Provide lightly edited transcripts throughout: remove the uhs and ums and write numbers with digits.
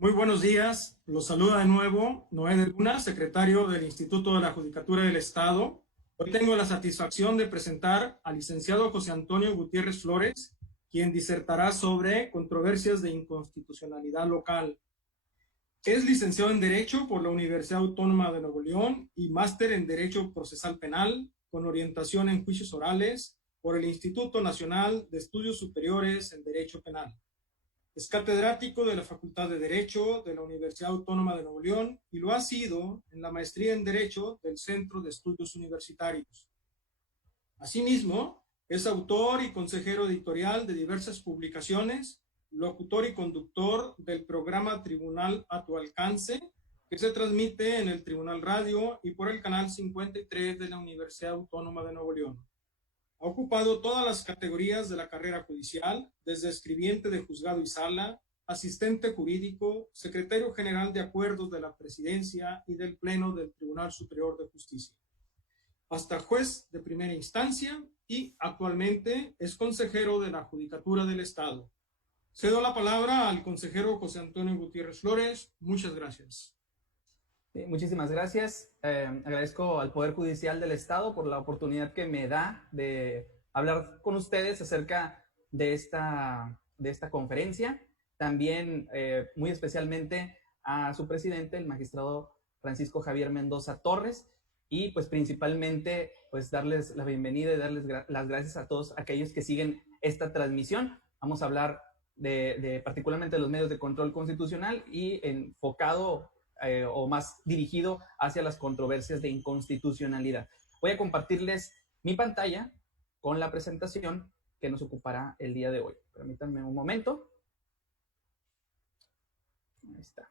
Muy buenos días. Los saluda de nuevo Noé de Luna, secretario del Instituto de la Judicatura del Estado. Hoy tengo la satisfacción de presentar al licenciado José Antonio Gutiérrez Flores, quien disertará sobre controversias de inconstitucionalidad local. Es licenciado en Derecho por la Universidad Autónoma de Nuevo León y máster en Derecho Procesal Penal, con orientación en juicios orales por el Instituto Nacional de Estudios Superiores en Derecho Penal. Es catedrático de la Facultad de Derecho de la Universidad Autónoma de Nuevo León y lo ha sido en la maestría en Derecho del Centro de Estudios Universitarios. Asimismo, es autor y consejero editorial de diversas publicaciones, locutor y conductor del programa Tribunal a tu Alcance, que se transmite en el Tribunal Radio y por el canal 53 de la Universidad Autónoma de Nuevo León. Ha ocupado todas las categorías de la carrera judicial, desde escribiente de juzgado y sala, asistente jurídico, secretario general de acuerdos de la Presidencia y del Pleno del Tribunal Superior de Justicia, hasta juez de primera instancia y actualmente es consejero de la Judicatura del Estado. Cedo la palabra al consejero José Antonio Gutiérrez Flores. Muchas gracias. Muchísimas gracias. Agradezco al Poder Judicial del Estado por la oportunidad que me da de hablar con ustedes acerca de esta conferencia. También, muy especialmente, a su presidente, el magistrado Francisco Javier Mendoza Torres, y pues principalmente pues darles la bienvenida y darles las gracias a todos aquellos que siguen esta transmisión. Vamos a hablar particularmente de los medios de control constitucional y enfocado o más dirigido hacia las controversias de inconstitucionalidad. Voy a compartirles mi pantalla con la presentación que nos ocupará el día de hoy. Permítanme un momento. Ahí está.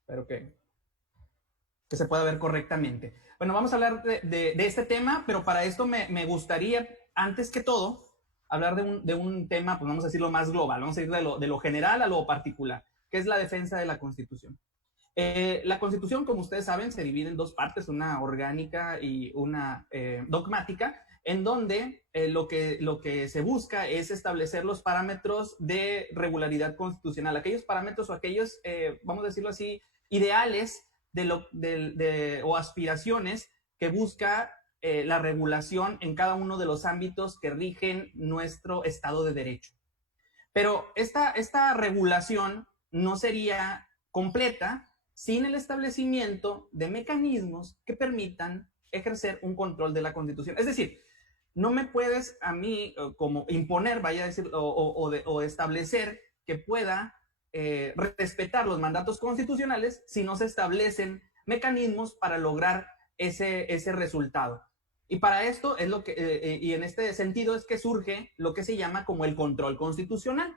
Espero que se pueda ver correctamente. Bueno, vamos a hablar de este tema, pero para esto me gustaría, antes que todo, hablar de un tema, pues vamos a decirlo más global. Vamos a ir de lo general a lo particular, que es la defensa de la Constitución. La Constitución, como ustedes saben, se divide en dos partes, una orgánica y una dogmática, en donde lo que se busca es establecer los parámetros de regularidad constitucional, aquellos parámetros o aquellos, vamos a decirlo así, ideales o aspiraciones que busca la regulación en cada uno de los ámbitos que rigen nuestro Estado de Derecho. Pero esta regulación no sería completa sin el establecimiento de mecanismos que permitan ejercer un control de la Constitución. Es decir, no me puedes a mí como imponer, vaya a decir, o establecer que pueda respetar los mandatos constitucionales si no se establecen mecanismos para lograr ese resultado. Y para esto es lo que, y en este sentido es que surge lo que se llama como el control constitucional.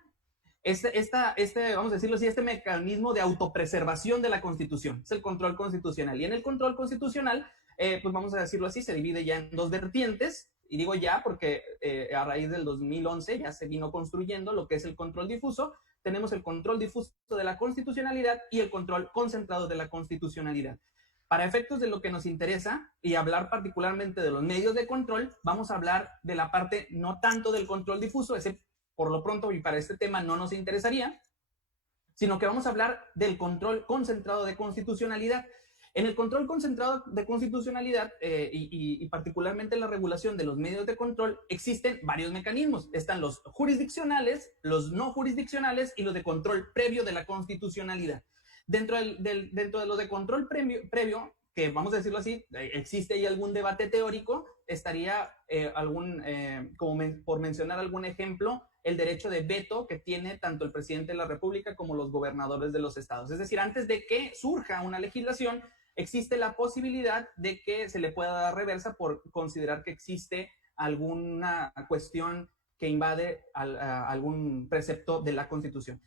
Vamos a decirlo así, este mecanismo de autopreservación de la Constitución, es el control constitucional. Y en el control constitucional, pues vamos a decirlo así, se divide ya en dos vertientes, y digo ya porque a raíz del 2011 ya se vino construyendo lo que es el control difuso. Tenemos el control difuso de la constitucionalidad y el control concentrado de la constitucionalidad. Para efectos de lo que nos interesa y hablar particularmente de los medios de control, vamos a hablar de la parte no tanto del control difuso, ese por lo pronto y para este tema no nos interesaría, sino que vamos a hablar del control concentrado de constitucionalidad. En el control concentrado de constitucionalidad y particularmente en la regulación de los medios de control existen varios mecanismos. Están los jurisdiccionales, los no jurisdiccionales y los de control previo de la constitucionalidad. Dentro de los de control previo, que vamos a decirlo así, existe ahí algún debate teórico, estaría por mencionar algún ejemplo, el derecho de veto que tiene tanto el presidente de la República como los gobernadores de los estados. Es decir, antes de que surja una legislación, existe la posibilidad de que se le pueda dar reversa por considerar que existe alguna cuestión que invade algún precepto de la Constitución.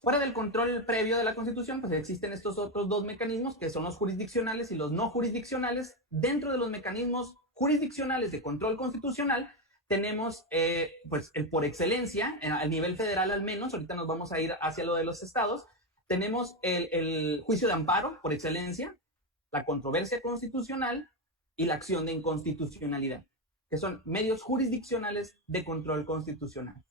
Fuera del control previo de la Constitución, pues existen estos otros dos mecanismos que son los jurisdiccionales y los no jurisdiccionales. Dentro de los mecanismos jurisdiccionales de control constitucional tenemos pues el por excelencia, a nivel federal al menos, ahorita nos vamos a ir hacia lo de los estados, tenemos el juicio de amparo por excelencia, la controversia constitucional y la acción de inconstitucionalidad, que son medios jurisdiccionales de control constitucional.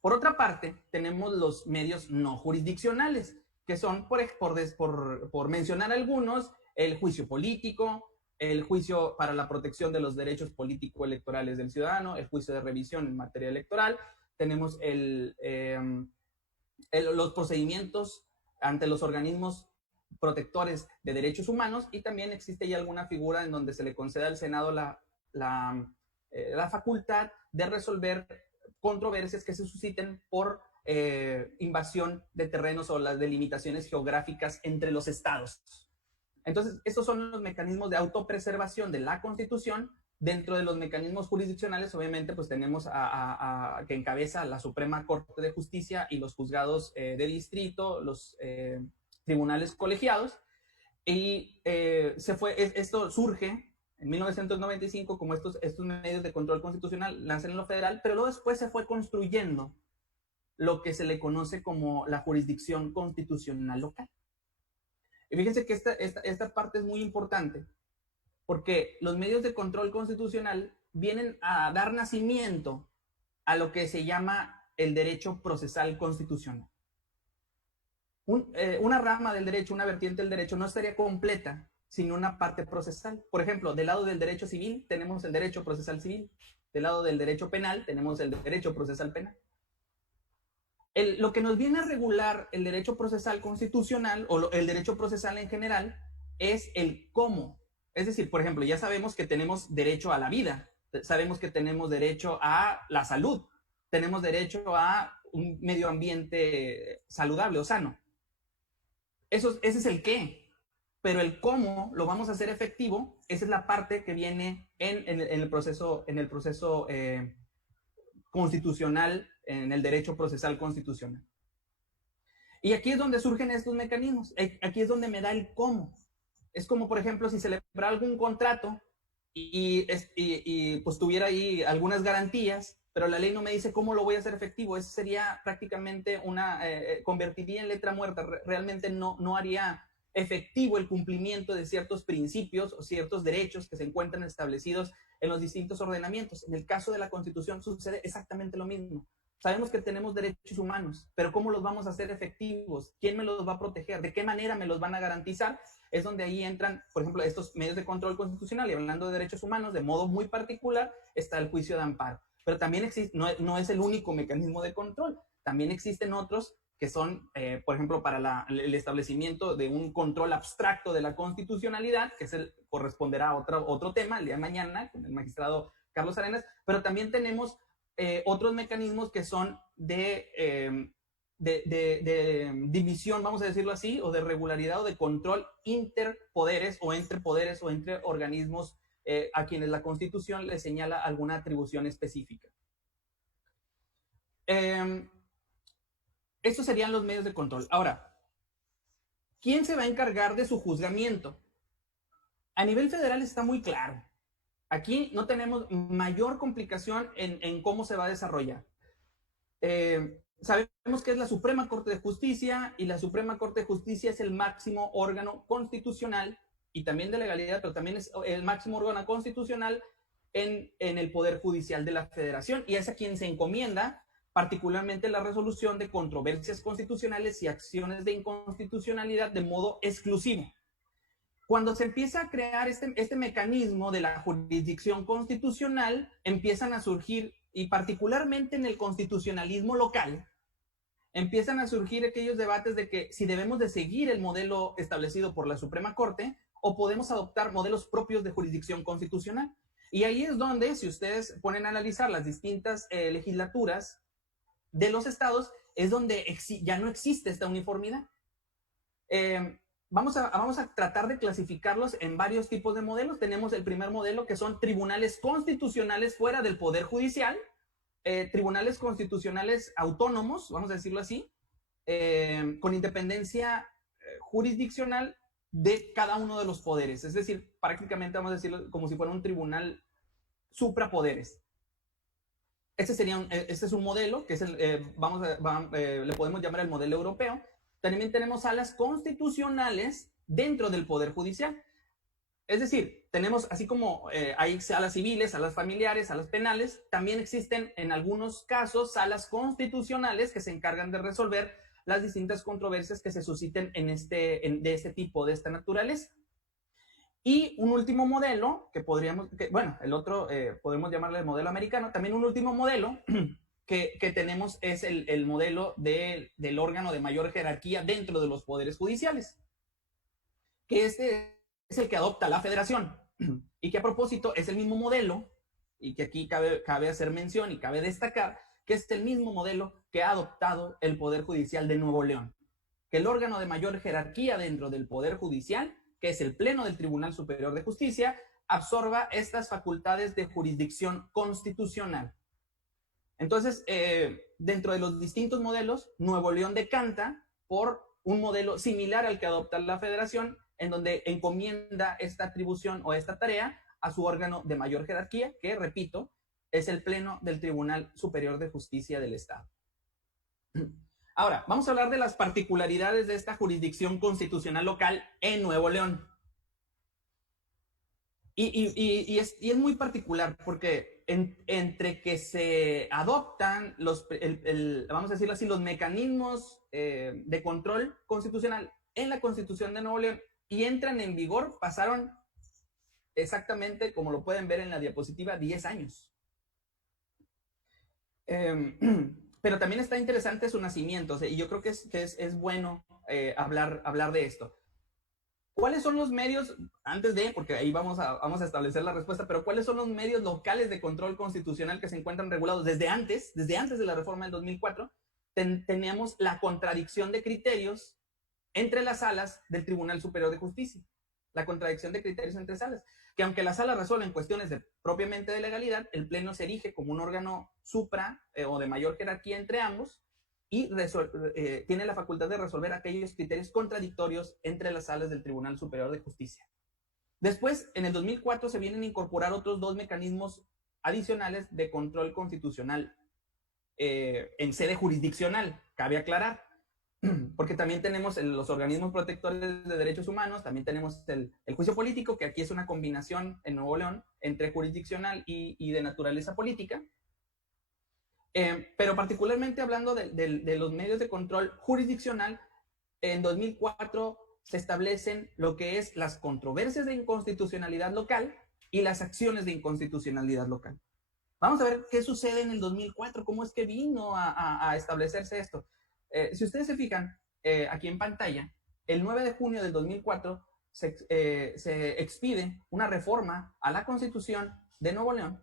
Por otra parte, tenemos los medios no jurisdiccionales, que son, por mencionar algunos, el juicio político, el juicio para la protección de los derechos político-electorales del ciudadano, el juicio de revisión en materia electoral, tenemos los procedimientos ante los organismos protectores de derechos humanos, y también existe ya alguna figura en donde se le concede al Senado la facultad de resolver controversias que se susciten por invasión de terrenos o las delimitaciones geográficas entre los estados. Entonces, estos son los mecanismos de autopreservación de la Constitución. Dentro de los mecanismos jurisdiccionales, obviamente, pues tenemos que encabeza la Suprema Corte de Justicia y los juzgados de distrito, los tribunales colegiados. Y esto surge en 1995 como estos medios de control constitucional lanzan en lo federal, pero luego después se fue construyendo lo que se le conoce como la jurisdicción constitucional local. Y fíjense que esta parte es muy importante, porque los medios de control constitucional vienen a dar nacimiento a lo que se llama el derecho procesal constitucional. Una rama del derecho, una vertiente del derecho no estaría completa sin una parte procesal. Por ejemplo, del lado del derecho civil tenemos el derecho procesal civil, del lado del derecho penal tenemos el derecho procesal penal. Lo que nos viene a regular el derecho procesal constitucional o el derecho procesal en general es el cómo. Es decir, por ejemplo, ya sabemos que tenemos derecho a la vida, sabemos que tenemos derecho a la salud, tenemos derecho a un medio ambiente saludable o sano. Ese es el qué, pero el cómo lo vamos a hacer efectivo, esa es la parte que viene en el proceso constitucional, en el derecho procesal constitucional. Y aquí es donde surgen estos mecanismos, aquí es donde me da el cómo. Es como, por ejemplo, si celebrara algún contrato y pues tuviera ahí algunas garantías, pero la ley no me dice cómo lo voy a hacer efectivo. Eso sería prácticamente convertiría en letra muerta. Realmente no haría efectivo el cumplimiento de ciertos principios o ciertos derechos que se encuentran establecidos en los distintos ordenamientos. En el caso de la Constitución sucede exactamente lo mismo. Sabemos que tenemos derechos humanos, pero ¿cómo los vamos a hacer efectivos? ¿Quién me los va a proteger? ¿De qué manera me los van a garantizar? Es donde ahí entran, por ejemplo, estos medios de control constitucional. Y hablando de derechos humanos, de modo muy particular, está el juicio de amparo. Pero también existe, no es el único mecanismo de control. También existen otros que son, por ejemplo, para el establecimiento de un control abstracto de la constitucionalidad, que corresponderá a otro tema el día de mañana con el magistrado Carlos Arenas. Pero también tenemos otros mecanismos que son de división, vamos a decirlo así, o de regularidad o de control interpoderes o entre organismos a quienes la Constitución les señala alguna atribución específica. Estos serían los medios de control. Ahora, ¿quién se va a encargar de su juzgamiento? A nivel federal está muy claro. Aquí no tenemos mayor complicación en cómo se va a desarrollar. Sabemos que es la Suprema Corte de Justicia, y la Suprema Corte de Justicia es el máximo órgano constitucional y también de legalidad, pero también es el máximo órgano constitucional en el Poder Judicial de la Federación, y es a quien se encomienda particularmente la resolución de controversias constitucionales y acciones de inconstitucionalidad de modo exclusivo. Cuando se empieza a crear este mecanismo de la jurisdicción constitucional, empiezan a surgir, y particularmente en el constitucionalismo local, empiezan a surgir aquellos debates de que si debemos de seguir el modelo establecido por la Suprema Corte o podemos adoptar modelos propios de jurisdicción constitucional. Y ahí es donde, si ustedes ponen a analizar las distintas legislaturas de los estados, es donde ya no existe esta uniformidad. Vamos a tratar de clasificarlos en varios tipos de modelos. Tenemos el primer modelo, que son tribunales constitucionales fuera del Poder Judicial, tribunales constitucionales autónomos, vamos a decirlo así, con independencia jurisdiccional de cada uno de los poderes. Es decir, prácticamente vamos a decirlo como si fuera un tribunal suprapoderes. Este es un modelo que es le podemos llamar el modelo europeo. También tenemos salas constitucionales dentro del Poder Judicial. Es decir, tenemos, así como hay salas civiles, salas familiares, salas penales, también existen en algunos casos salas constitucionales que se encargan de resolver las distintas controversias que se susciten de este tipo, de esta naturaleza. Y un último modelo, el otro podemos llamarle el modelo americano, también un último modelo que tenemos es el modelo del órgano de mayor jerarquía dentro de los poderes judiciales, que este es el que adopta la federación, y que a propósito es el mismo modelo, y que aquí cabe hacer mención y cabe destacar que es el mismo modelo que ha adoptado el Poder Judicial de Nuevo León, que el órgano de mayor jerarquía dentro del Poder Judicial, que es el Pleno del Tribunal Superior de Justicia, absorba estas facultades de jurisdicción constitucional. Entonces, dentro de los distintos modelos, Nuevo León decanta por un modelo similar al que adopta la Federación, en donde encomienda esta atribución o esta tarea a su órgano de mayor jerarquía, que, repito, es el Pleno del Tribunal Superior de Justicia del Estado. Ahora, vamos a hablar de las particularidades de esta jurisdicción constitucional local en Nuevo León. Y es muy particular porque entre que se adoptan vamos a decirlo así, los mecanismos de control constitucional en la Constitución de Nuevo León y entran en vigor, pasaron exactamente, como lo pueden ver en la diapositiva, 10 años. Pero también está interesante su nacimiento, o sea, y yo creo que es bueno hablar de esto. ¿Cuáles son los medios, porque ahí vamos a establecer la respuesta, pero cuáles son los medios locales de control constitucional que se encuentran regulados desde antes de la reforma del 2004? Teníamos la contradicción de criterios entre las salas del Tribunal Superior de Justicia. La contradicción de criterios entre salas, que aunque las salas resuelven cuestiones propiamente de legalidad, el Pleno se erige como un órgano supra o de mayor jerarquía entre ambos, y tiene la facultad de resolver aquellos criterios contradictorios entre las salas del Tribunal Superior de Justicia. Después, en el 2004, se vienen a incorporar otros 2 mecanismos adicionales de control constitucional en sede jurisdiccional, cabe aclarar, porque también tenemos los organismos protectores de derechos humanos, también tenemos el juicio político, que aquí es una combinación en Nuevo León entre jurisdiccional y de naturaleza política. Pero particularmente hablando de los medios de control jurisdiccional, en 2004 se establecen lo que es las controversias de inconstitucionalidad local y las acciones de inconstitucionalidad local. Vamos a ver qué sucede en el 2004, cómo es que vino a establecerse esto. Si ustedes se fijan aquí en pantalla, el 9 de junio del 2004 se expide una reforma a la Constitución de Nuevo León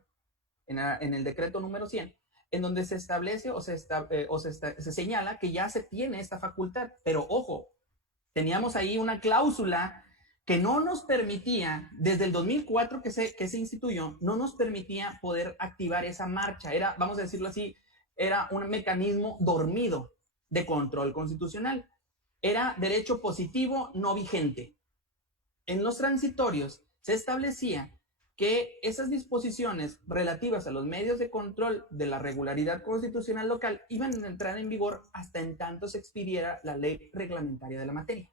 en el decreto número 100, en donde se establece se señala que ya se tiene esta facultad. Pero ojo, teníamos ahí una cláusula que no nos permitía, desde el 2004 que se instituyó, no nos permitía poder activar esa marcha. Era, vamos a decirlo así, era un mecanismo dormido de control constitucional. Era derecho positivo no vigente. En los transitorios se establecía que esas disposiciones relativas a los medios de control de la regularidad constitucional local iban a entrar en vigor hasta en tanto se expidiera la ley reglamentaria de la materia.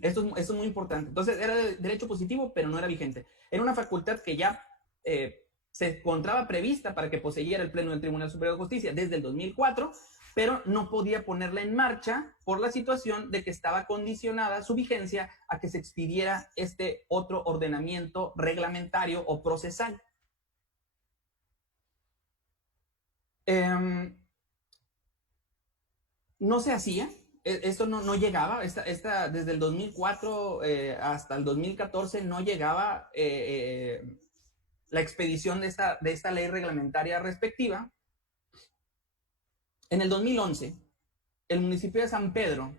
Esto es muy importante. Entonces era de derecho positivo, pero no era vigente. Era una facultad que ya se encontraba prevista para que poseyera el Pleno del Tribunal Superior de Justicia desde el 2004, pero no podía ponerla en marcha por la situación de que estaba condicionada su vigencia a que se expidiera este otro ordenamiento reglamentario o procesal. No se hacía, esto no llegaba, desde el 2004 hasta el 2014 no llegaba la expedición de esta ley reglamentaria respectiva. En el 2011, el municipio de San Pedro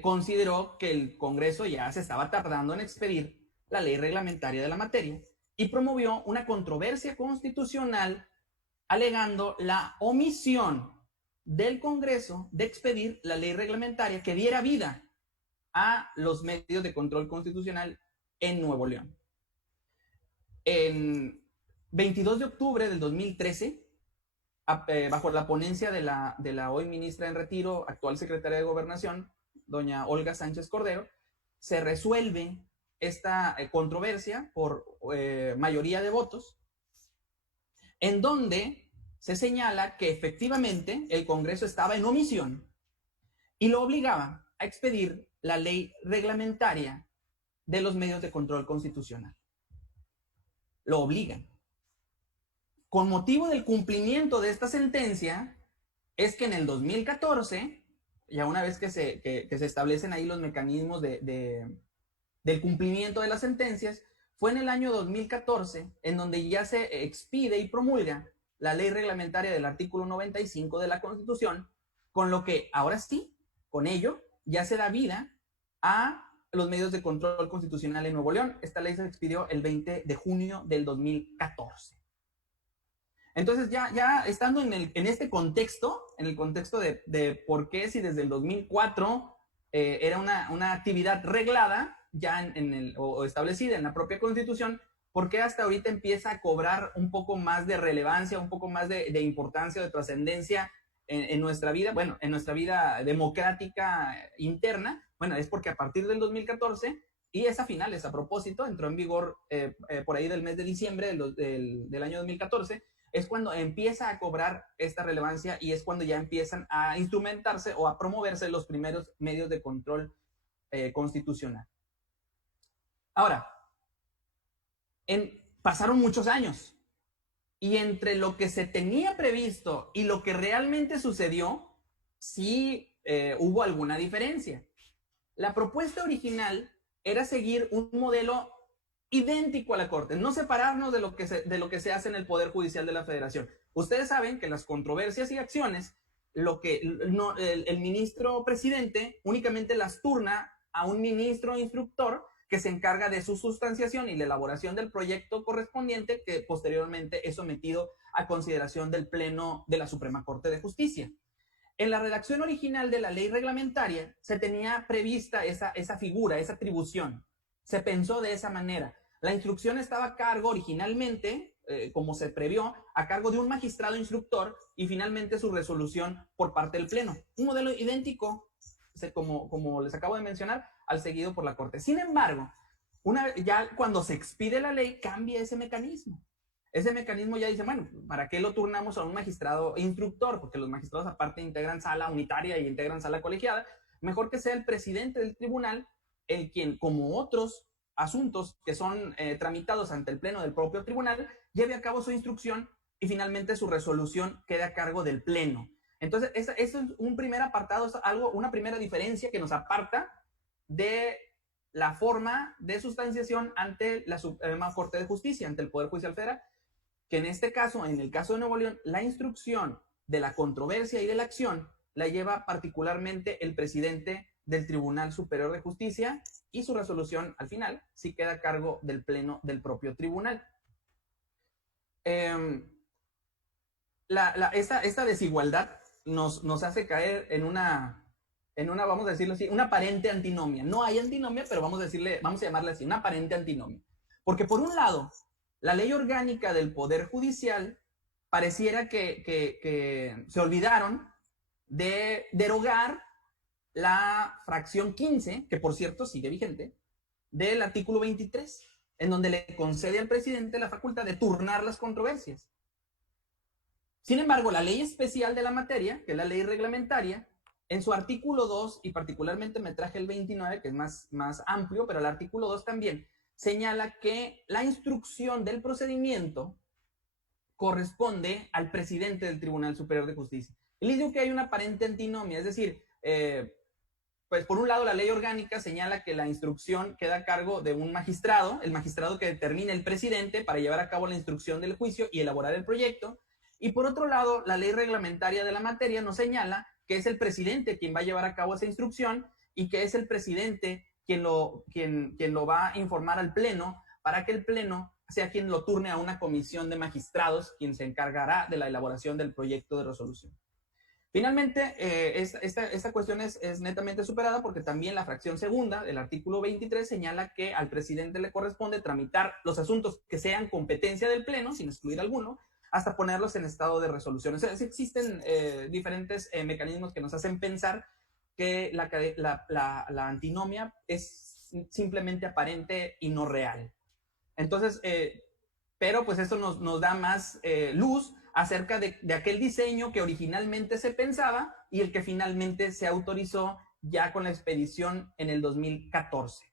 consideró que el Congreso ya se estaba tardando en expedir la ley reglamentaria de la materia y promovió una controversia constitucional alegando la omisión del Congreso de expedir la ley reglamentaria que diera vida a los medios de control constitucional en Nuevo León. En 22 de octubre del 2013, bajo la ponencia de la hoy ministra en retiro, actual secretaria de Gobernación, doña Olga Sánchez Cordero, se resuelve esta controversia por mayoría de votos, en donde se señala que efectivamente el Congreso estaba en omisión y lo obligaba a expedir la ley reglamentaria de los medios de control constitucional. Lo obligan. Con motivo del cumplimiento de esta sentencia, es que en el 2014, ya una vez que se establecen ahí los mecanismos del cumplimiento de las sentencias, fue en el año 2014 en donde ya se expide y promulga la ley reglamentaria del artículo 95 de la Constitución, con lo que ahora sí, con ello, ya se da vida a los medios de control constitucional en Nuevo León. Esta ley se expidió el 20 de junio del 2014. Entonces, ya estando en este contexto, en el contexto de por qué si desde el 2004 era una actividad reglada, ya o establecida en la propia Constitución, ¿por qué hasta ahorita empieza a cobrar un poco más de relevancia, un poco más de importancia, de trascendencia en nuestra vida? Bueno, en nuestra vida democrática interna. Bueno, es porque a partir del 2014, y es a finales, a propósito, entró en vigor por ahí del mes de diciembre del año 2014, es cuando empieza a cobrar esta relevancia y es cuando ya empiezan a instrumentarse o a promoverse los primeros medios de control constitucional. Ahora, pasaron muchos años y entre lo que se tenía previsto y lo que realmente sucedió, sí hubo alguna diferencia. La propuesta original era seguir un modelo idéntico a la Corte, no separarnos de lo que se hace en el Poder Judicial de la Federación. Ustedes saben que las controversias y acciones, el ministro presidente únicamente las turna a un ministro instructor que se encarga de su sustanciación y la elaboración del proyecto correspondiente, que posteriormente es sometido a consideración del Pleno de la Suprema Corte de Justicia. En la redacción original de la ley reglamentaria se tenía prevista esa figura, esa atribución. Se pensó de esa manera. La instrucción estaba a cargo originalmente, como se previó, a cargo de un magistrado instructor y finalmente su resolución por parte del Pleno. Un modelo idéntico, como les acabo de mencionar, al seguido por la Corte. Sin embargo, ya cuando se expide la ley, cambia ese mecanismo. Ese mecanismo ya dice, bueno, ¿para qué lo turnamos a un magistrado instructor? Porque los magistrados aparte integran sala unitaria y integran sala colegiada. Mejor que sea el presidente del tribunal el quien, como otros asuntos que son tramitados ante el Pleno del propio tribunal, lleve a cabo su instrucción y finalmente su resolución quede a cargo del Pleno. Entonces, eso es un primer apartado, es una primera diferencia que nos aparta de la forma de sustanciación ante la Suprema Corte de Justicia, ante el Poder Judicial Federal, que en este caso, en el caso de Nuevo León, la instrucción de la controversia y de la acción la lleva particularmente el presidente del Tribunal Superior de Justicia y su resolución al final sí queda a cargo del Pleno del propio tribunal. Esta desigualdad nos hace caer en una, vamos a decirlo así, una aparente antinomia. No hay antinomia, pero vamos a llamarle así, una aparente antinomia. Porque por un lado, la ley orgánica del Poder Judicial pareciera que se olvidaron de derogar la fracción 15, que por cierto sigue vigente, del artículo 23, en donde le concede al presidente la facultad de turnar las controversias. Sin embargo, la ley especial de la materia, que es la ley reglamentaria, en su artículo 2, y particularmente me traje el 29, que es más amplio, pero el artículo 2 también, señala que la instrucción del procedimiento corresponde al presidente del Tribunal Superior de Justicia. Y les digo que hay una aparente antinomia, es decir, pues por un lado la ley orgánica señala que la instrucción queda a cargo de un magistrado, el magistrado que determina el presidente para llevar a cabo la instrucción del juicio y elaborar el proyecto, y por otro lado la ley reglamentaria de la materia nos señala que es el presidente quien va a llevar a cabo esa instrucción y que es el presidente quien lo va a informar al Pleno para que el Pleno sea quien lo turne a una comisión de magistrados quien se encargará de la elaboración del proyecto de resolución. Finalmente, esta cuestión es netamente superada porque también la fracción segunda del artículo 23 señala que al presidente le corresponde tramitar los asuntos que sean competencia del Pleno, sin excluir alguno, hasta ponerlos en estado de resolución. O sea, existen diferentes mecanismos que nos hacen pensar que la antinomia es simplemente aparente y no real. Entonces, pero pues esto nos da más luz acerca de aquel diseño que originalmente se pensaba y el que finalmente se autorizó ya con la expedición en el 2014.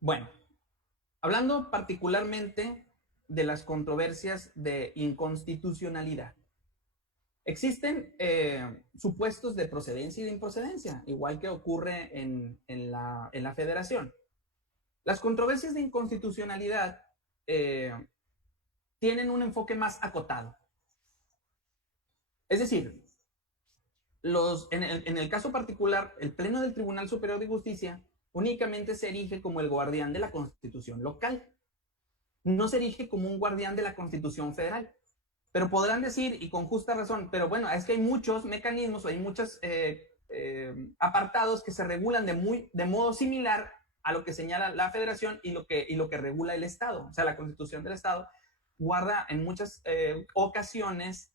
Bueno, hablando particularmente de las controversias de inconstitucionalidad. Existen supuestos de procedencia y de improcedencia, igual que ocurre en la federación. Las controversias de inconstitucionalidad tienen un enfoque más acotado. Es decir, en el caso particular, el Pleno del Tribunal Superior de Justicia únicamente se erige como el guardián de la Constitución local. No se erige como un guardián de la Constitución federal. Pero podrán decir, y con justa razón, pero bueno, es que hay muchos mecanismos, hay muchos apartados que se regulan de modo similar a lo que señala la federación y lo que regula el Estado. O sea, la Constitución del Estado guarda en muchas ocasiones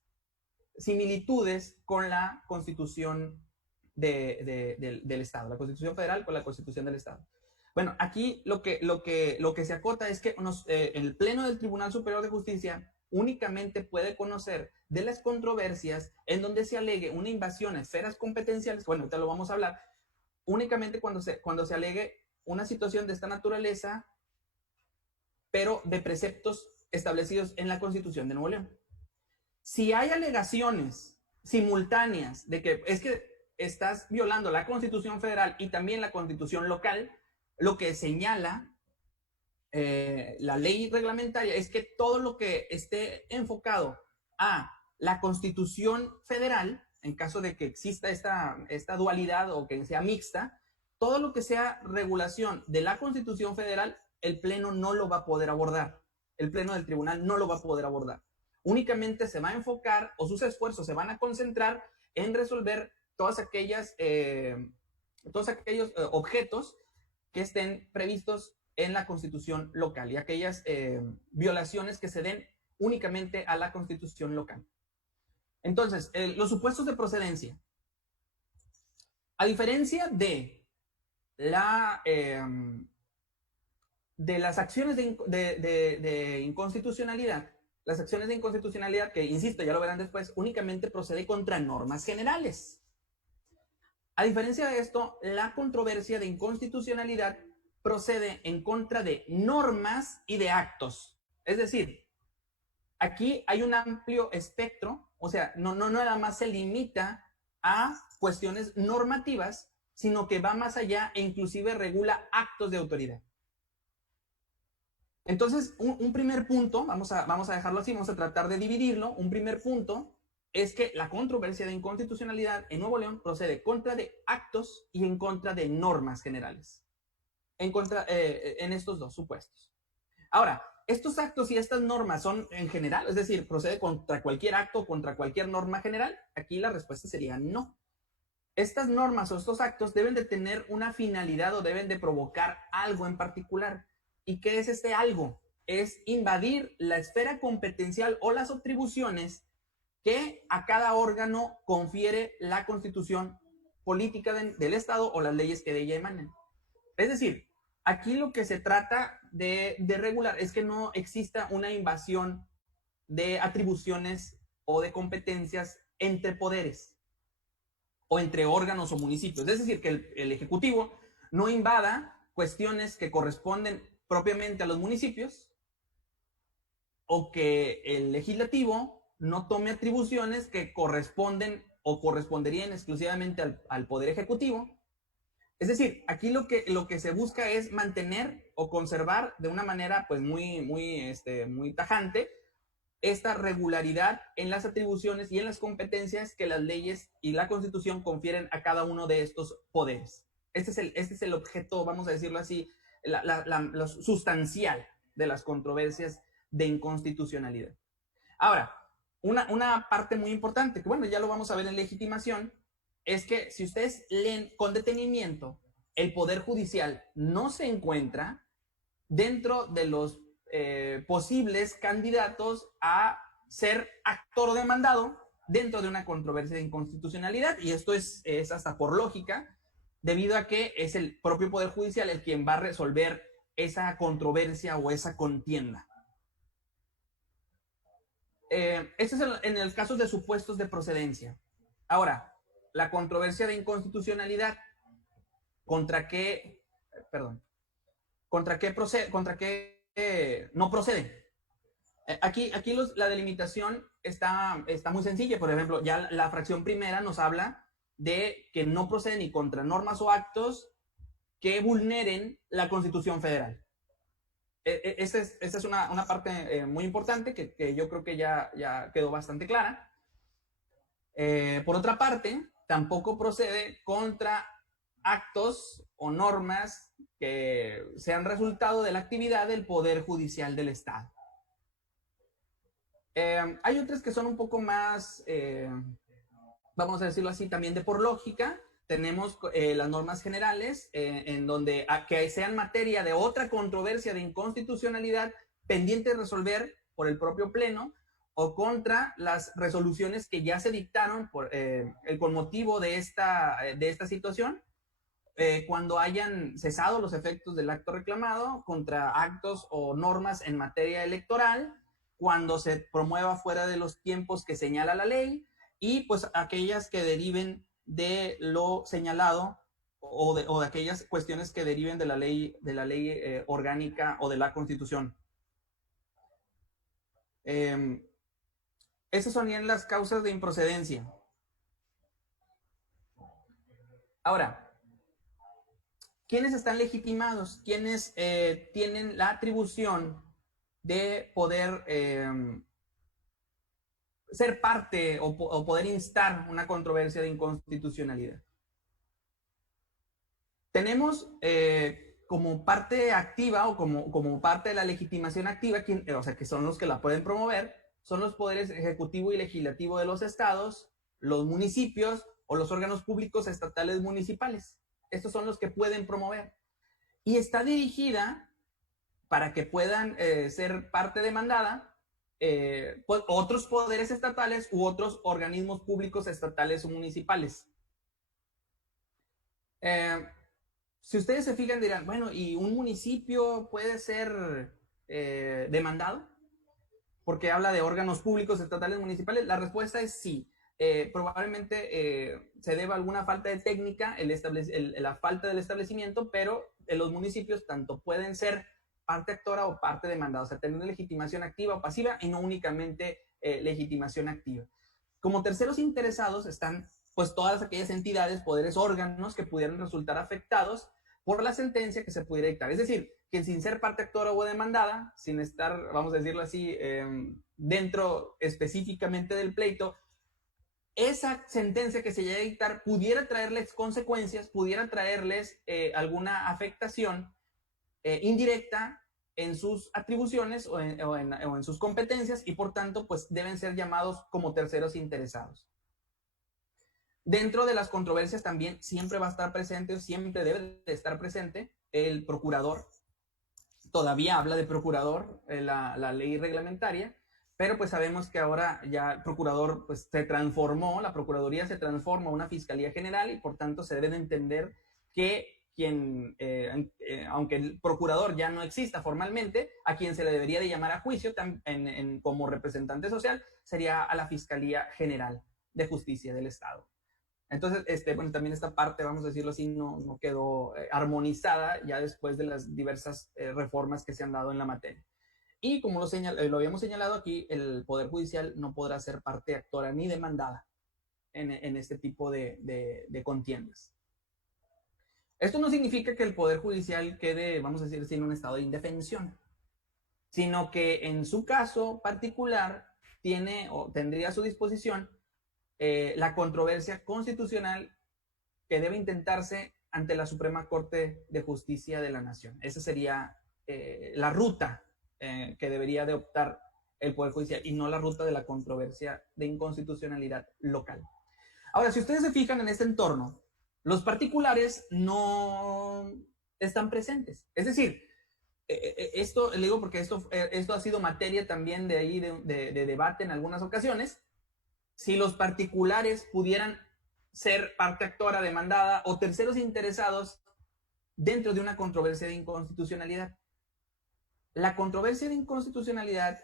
similitudes con la Constitución del Estado, la Constitución federal con la Constitución del Estado. Bueno, aquí lo que se acota es que el Pleno del Tribunal Superior de Justicia únicamente puede conocer de las controversias en donde se alegue una invasión a esferas competenciales, bueno, ahorita lo vamos a hablar, únicamente cuando se alegue una situación de esta naturaleza, pero de preceptos establecidos en la Constitución de Nuevo León. Si hay alegaciones simultáneas de que es que estás violando la Constitución federal y también la Constitución local, lo que señala la ley reglamentaria es que todo lo que esté enfocado a la Constitución federal, en caso de que exista esta dualidad o que sea mixta, todo lo que sea regulación de la Constitución federal, el Pleno no lo va a poder abordar. El Pleno del Tribunal no lo va a poder abordar. Únicamente se va a enfocar, o sus esfuerzos se van a concentrar en resolver todos aquellos objetos que estén previstos en la Constitución local y aquellas violaciones que se den únicamente a la Constitución local. Entonces, los supuestos de procedencia. A diferencia de las acciones de inconstitucionalidad, las acciones de inconstitucionalidad, que insisto, ya lo verán después, únicamente procede contra normas generales. A diferencia de esto, la controversia de inconstitucionalidad procede en contra de normas y de actos. Es decir, aquí hay un amplio espectro, o sea, no nada más se limita a cuestiones normativas, sino que va más allá e inclusive regula actos de autoridad. Entonces, un primer punto, vamos a dejarlo así, vamos a tratar de dividirlo. Un primer punto es que la controversia de inconstitucionalidad en Nuevo León procede contra de actos y en contra de normas generales. En estos dos supuestos. Ahora, estos actos y estas normas son en general, es decir, procede contra cualquier acto, contra cualquier norma general. Aquí la respuesta sería no. Estas normas o estos actos deben de tener una finalidad o deben de provocar algo en particular. ¿Y qué es este algo? Es invadir la esfera competencial o las atribuciones que a cada órgano confiere la Constitución política del Estado o las leyes que de ella emanen. Es decir, aquí lo que se trata de regular es que no exista una invasión de atribuciones o de competencias entre poderes o entre órganos o municipios. Es decir, que el Ejecutivo no invada cuestiones que corresponden propiamente a los municipios o que el Legislativo no tome atribuciones que corresponden o corresponderían exclusivamente al Poder Ejecutivo. Es decir, aquí lo que se busca es mantener o conservar de una manera pues muy tajante esta regularidad en las atribuciones y en las competencias que las leyes y la Constitución confieren a cada uno de estos poderes. Este es el objeto, vamos a decirlo así, lo sustancial de las controversias de inconstitucionalidad. Ahora, una parte muy importante, que bueno, ya lo vamos a ver en legitimación, es que si ustedes leen con detenimiento, el Poder Judicial no se encuentra dentro de los posibles candidatos a ser actor o demandado dentro de una controversia de inconstitucionalidad, y esto es hasta por lógica, debido a que es el propio Poder Judicial el quien va a resolver esa controversia o esa contienda. Este es en el caso de supuestos de procedencia. Ahora, la controversia de inconstitucionalidad, ¿contra qué, perdón, contra qué procede, contra qué no procede? Aquí la delimitación está muy sencilla. Por ejemplo, ya la fracción primera nos habla de que no procede ni contra normas o actos que vulneren la Constitución Federal. Esta es una parte muy importante que yo creo que ya quedó bastante clara. Por otra parte, tampoco procede contra actos o normas que sean resultado de la actividad del Poder Judicial del Estado. Hay otras que son un poco más, vamos a decirlo así, también de por lógica. Tenemos las normas generales en donde que sean materia de otra controversia de inconstitucionalidad pendiente de resolver por el propio Pleno o contra las resoluciones que ya se dictaron con motivo de esta situación, cuando hayan cesado los efectos del acto reclamado, contra actos o normas en materia electoral, cuando se promueva fuera de los tiempos que señala la ley, y pues aquellas que deriven de lo señalado o de aquellas cuestiones que deriven de la ley orgánica o de la Constitución. Esas son las causas de improcedencia. Ahora, ¿quiénes están legitimados? ¿Quiénes tienen la atribución de poder ser parte o poder instar una controversia de inconstitucionalidad? Tenemos como parte activa o como parte de la legitimación activa, o sea, que son los que la pueden promover, son los poderes ejecutivo y legislativo de los estados, los municipios o los órganos públicos estatales municipales. Estos son los que pueden promover. Y está dirigida para que puedan ser parte demandada pues, otros poderes estatales u otros organismos públicos estatales o municipales. Si ustedes se fijan dirán, bueno, ¿y un municipio puede ser demandado? Porque habla de órganos públicos estatales municipales. La respuesta es sí. Probablemente se deba a alguna falta de técnica, la falta del establecimiento, pero los municipios tanto pueden ser parte actora o parte demandada, o sea, tener legitimación activa o pasiva y no únicamente legitimación activa. Como terceros interesados están pues todas aquellas entidades, poderes, órganos que pudieran resultar afectados por la sentencia que se pudiera dictar. Es decir, que sin ser parte actora o demandada, sin estar, vamos a decirlo así, dentro específicamente del pleito, esa sentencia que se llegue a dictar pudiera traerles consecuencias, pudiera traerles alguna afectación indirecta en sus atribuciones o en sus competencias y por tanto pues deben ser llamados como terceros interesados. Dentro de las controversias también siempre va a estar presente, siempre debe de estar presente el procurador. Todavía habla de procurador la ley reglamentaria, pero pues sabemos que ahora ya el procurador pues se transformó, la procuraduría se transforma en una fiscalía general y por tanto se debe de entender que aunque el procurador ya no exista formalmente, a quien se le debería de llamar a juicio como representante social sería a la Fiscalía General de Justicia del Estado. Entonces, bueno, también esta parte, vamos a decirlo así, no quedó armonizada ya después de las diversas reformas que se han dado en la materia. Y como lo habíamos señalado aquí, el Poder Judicial no podrá ser parte actora ni demandada en este tipo de contiendas. Esto no significa que el Poder Judicial quede, vamos a decir así, en un estado de indefensión, sino que en su caso particular tiene o tendría a su disposición la controversia constitucional que debe intentarse ante la Suprema Corte de Justicia de la Nación. Esa sería la ruta que debería de optar el Poder Judicial y no la ruta de la controversia de inconstitucionalidad local. Ahora, si ustedes se fijan en este entorno, los particulares no están presentes. Es decir, esto le digo porque esto ha sido materia también de ahí de debate en algunas ocasiones. Si los particulares pudieran ser parte actora demandada o terceros interesados dentro de una controversia de inconstitucionalidad. La controversia de inconstitucionalidad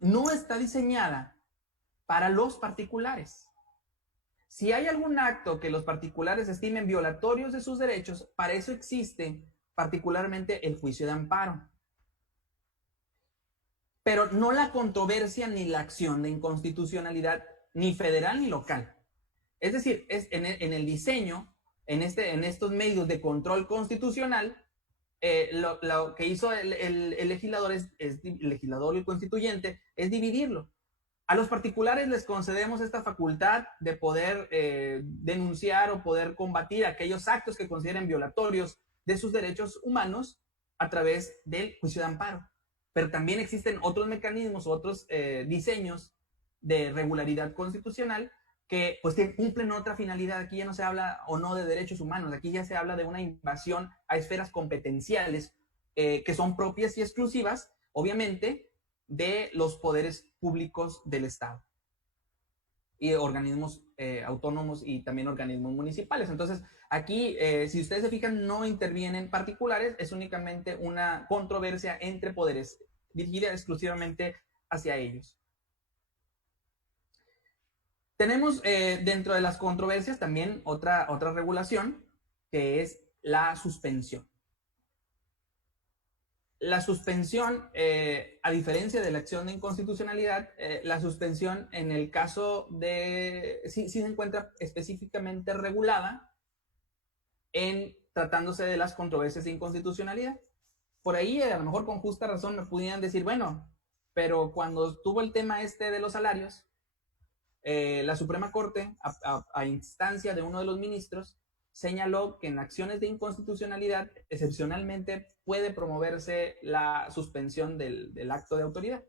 no está diseñada para los particulares. Si hay algún acto que los particulares estimen violatorios de sus derechos, para eso existe particularmente el juicio de amparo. Pero no la controversia ni la acción de inconstitucionalidad, ni federal ni local. Es decir, en el diseño, en estos medios de control constitucional, lo que hizo el legislador, el legislador y el constituyente, es dividirlo. A los particulares les concedemos esta facultad de poder denunciar o poder combatir aquellos actos que consideren violatorios de sus derechos humanos a través del juicio de amparo. Pero también existen otros mecanismos, otros diseños de regularidad constitucional que pues cumplen otra finalidad. Aquí ya no se habla o no de derechos humanos, aquí ya se habla de una invasión a esferas competenciales que son propias y exclusivas, obviamente, de los poderes públicos del Estado y organismos autónomos y también organismos municipales. Entonces, aquí, si ustedes se fijan, no intervienen particulares, es únicamente una controversia entre poderes dirigida exclusivamente hacia ellos. Tenemos dentro de las controversias también otra regulación, que es la suspensión. La suspensión, a diferencia de la acción de inconstitucionalidad, la suspensión en el caso de, sí se encuentra específicamente regulada en tratándose de las controversias de inconstitucionalidad. Por ahí, a lo mejor con justa razón, me pudieran decir, bueno, pero cuando tuvo el tema de los salarios, la Suprema Corte, a instancia de uno de los ministros, señaló que en acciones de inconstitucionalidad, excepcionalmente, puede promoverse la suspensión del acto de autoridad.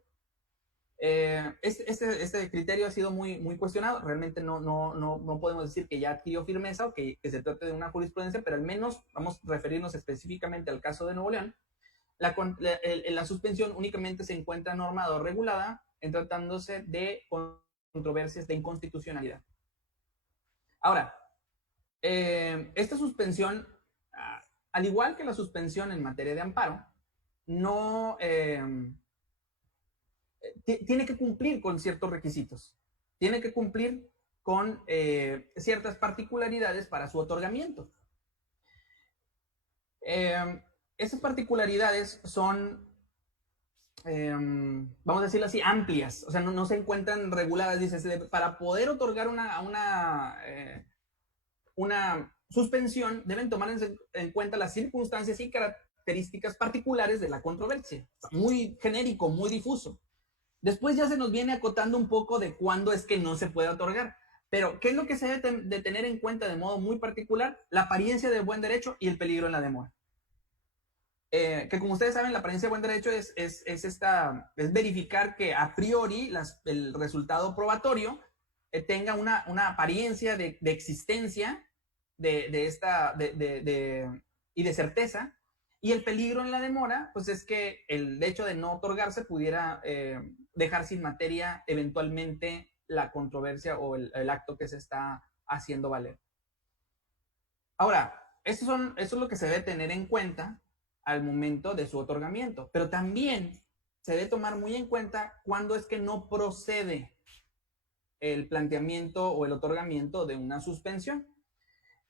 Este criterio ha sido muy cuestionado. Realmente no podemos decir que ya adquirió firmeza o que se trate de una jurisprudencia, pero al menos vamos a referirnos específicamente al caso de Nuevo León. La suspensión únicamente se encuentra normada o regulada en tratándose de controversias de inconstitucionalidad. Ahora, esta suspensión, al igual que la suspensión en materia de amparo, no tiene que cumplir con ciertos requisitos, tiene que cumplir con ciertas particularidades para su otorgamiento. Esas particularidades son, vamos a decirlo así, amplias, o sea, no se encuentran reguladas. Dice, para poder otorgar una suspensión, deben tomar en cuenta las circunstancias y características particulares de la controversia. Muy genérico, muy difuso. Después ya se nos viene acotando un poco de cuándo es que no se puede otorgar. Pero, ¿qué es lo que se debe de tener en cuenta de modo muy particular? La apariencia del buen derecho y el peligro en la demora. Que como ustedes saben, la apariencia de buen derecho es verificar que a priori el resultado probatorio tenga una apariencia de existencia y de certeza. Y el peligro en la demora, pues es que el hecho de no otorgarse pudiera dejar sin materia eventualmente la controversia o el acto que se está haciendo valer. Ahora, eso es lo que se debe tener en cuenta al momento de su otorgamiento, pero también se debe tomar muy en cuenta cuándo es que no procede el planteamiento o el otorgamiento de una suspensión.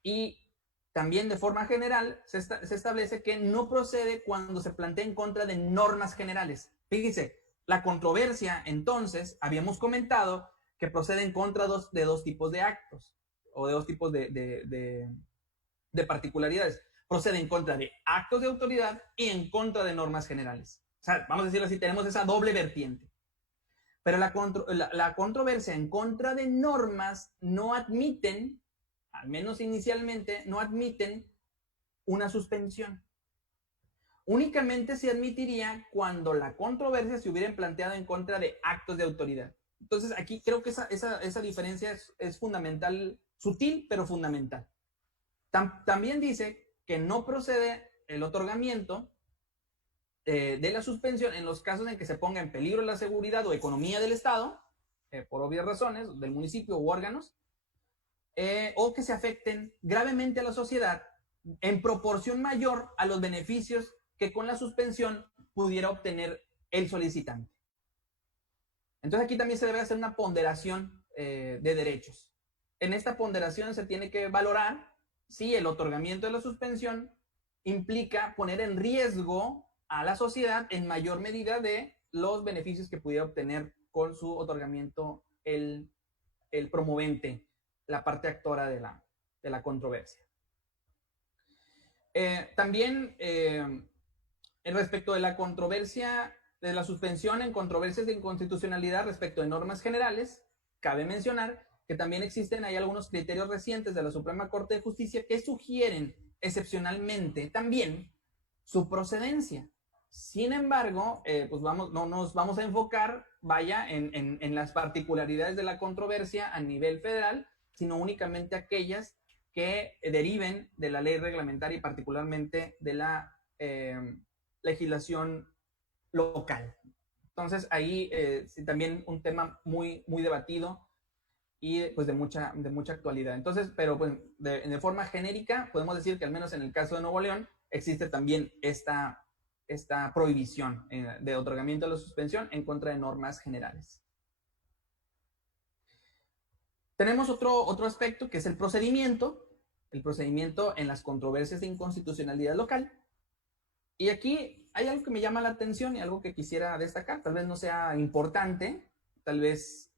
Y también de forma general se establece que no procede cuando se plantea en contra de normas generales. Fíjense, la controversia, entonces, habíamos comentado que procede en contra de dos tipos de actos o de dos tipos de particularidades. Procede en contra de actos de autoridad y en contra de normas generales. O sea, vamos a decirlo así, tenemos esa doble vertiente. Pero la controversia en contra de normas no admiten, al menos inicialmente, no admiten una suspensión. Únicamente se admitiría cuando la controversia se hubiera planteado en contra de actos de autoridad. Entonces, aquí creo que esa diferencia es fundamental, sutil, pero fundamental. También dice que no procede el otorgamiento de la suspensión en los casos en que se ponga en peligro la seguridad o economía del Estado, por obvias razones, del municipio u órganos, o que se afecten gravemente a la sociedad en proporción mayor a los beneficios que con la suspensión pudiera obtener el solicitante. Entonces aquí también se debe hacer una ponderación de derechos. En esta ponderación se tiene que valorar si el otorgamiento de la suspensión implica poner en riesgo a la sociedad en mayor medida de los beneficios que pudiera obtener con su otorgamiento el promovente, la parte actora de la controversia. También respecto de la controversia, de la suspensión en controversias de inconstitucionalidad respecto de normas generales, cabe mencionar que también existen ahí algunos criterios recientes de la Suprema Corte de Justicia que sugieren excepcionalmente también su procedencia. Sin embargo, pues no nos vamos a enfocar, en las particularidades de la controversia a nivel federal, sino únicamente aquellas que deriven de la ley reglamentaria y particularmente de la legislación local. Entonces, ahí sí, también un tema muy, muy debatido y pues de mucha actualidad. Entonces, pero pues de forma genérica, podemos decir que al menos en el caso de Nuevo León existe también esta prohibición de otorgamiento de la suspensión en contra de normas generales. Tenemos otro aspecto que es el procedimiento en las controversias de inconstitucionalidad local. Y aquí hay algo que me llama la atención y algo que quisiera destacar. Tal vez no sea importante, tal vez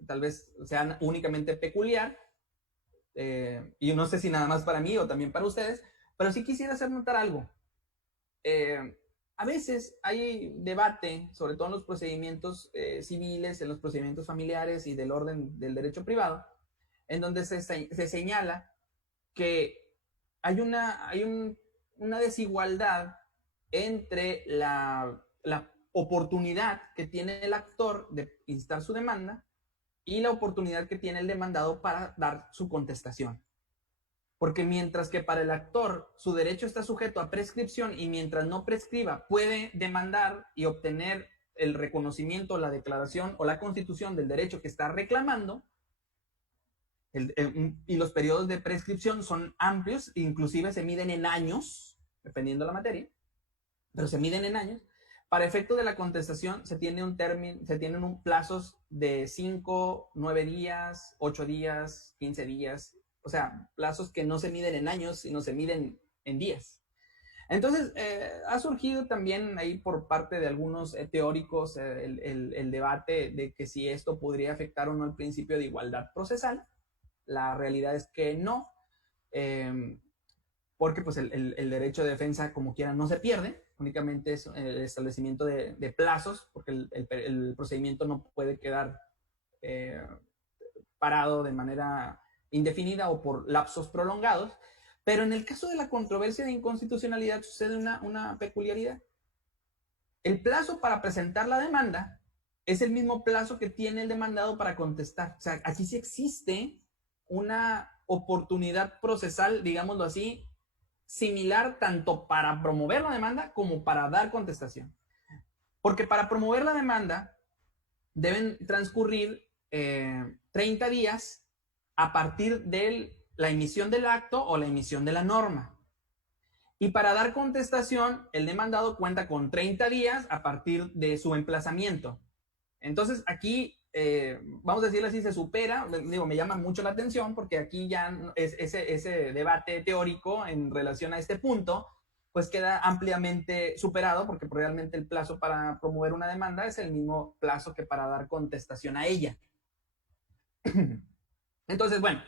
sea únicamente peculiar, y no sé si nada más para mí o también para ustedes, pero sí quisiera hacer notar algo. A veces hay debate, sobre todo en los procedimientos civiles, en los procedimientos familiares y del orden del derecho privado, en donde se señala que hay una desigualdad entre la oportunidad que tiene el actor de instar su demanda y la oportunidad que tiene el demandado para dar su contestación. Porque mientras que para el actor su derecho está sujeto a prescripción y mientras no prescriba puede demandar y obtener el reconocimiento, la declaración o la constitución del derecho que está reclamando, y los periodos de prescripción son amplios, inclusive se miden en años, dependiendo de la materia, pero se miden en años. Para efecto de la contestación se tienen plazos de 5, 9 días, 8 días, 15 días, o sea, plazos que no se miden en años, sino se miden en días. Entonces, ha surgido también ahí por parte de algunos teóricos el debate de que si esto podría afectar o no el principio de igualdad procesal. La realidad es que no, porque pues el derecho de defensa como quiera no se pierde, únicamente es el establecimiento de plazos, porque el procedimiento no puede quedar parado de manera indefinida o por lapsos prolongados. Pero en el caso de la controversia de inconstitucionalidad sucede una peculiaridad. El plazo para presentar la demanda es el mismo plazo que tiene el demandado para contestar. O sea, aquí sí existe una oportunidad procesal, digámoslo así, similar tanto para promover la demanda como para dar contestación. Porque para promover la demanda deben transcurrir 30 días a partir de la emisión del acto o la emisión de la norma. Y para dar contestación, el demandado cuenta con 30 días a partir de su emplazamiento. Entonces, aquí, vamos a decirlo así, se supera, digo, me llama mucho la atención porque aquí ya ese debate teórico en relación a este punto, pues queda ampliamente superado porque realmente el plazo para promover una demanda es el mismo plazo que para dar contestación a ella. Entonces, bueno,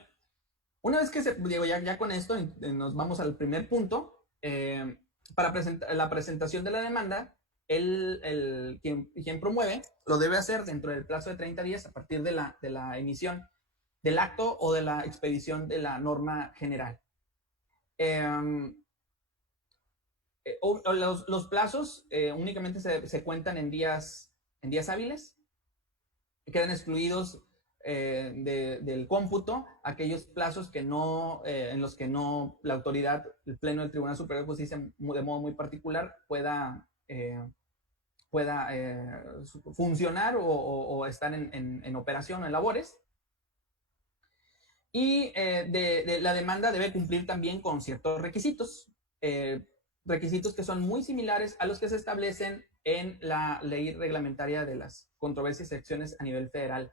una vez que digo, ya con esto nos vamos al primer punto. Para la presentación de la demanda, quien promueve lo debe hacer dentro del plazo de 30 días a partir de la emisión del acto o de la expedición de la norma general. Los plazos únicamente se cuentan en días hábiles. Quedan excluidos del cómputo aquellos plazos que en los que no la autoridad, el Pleno del Tribunal Superior de Justicia, de modo muy particular, pueda funcionar o estar en operación o en labores. Y la demanda debe cumplir también con ciertos requisitos, requisitos que son muy similares a los que se establecen en la ley reglamentaria de las controversias y acciones a nivel federal,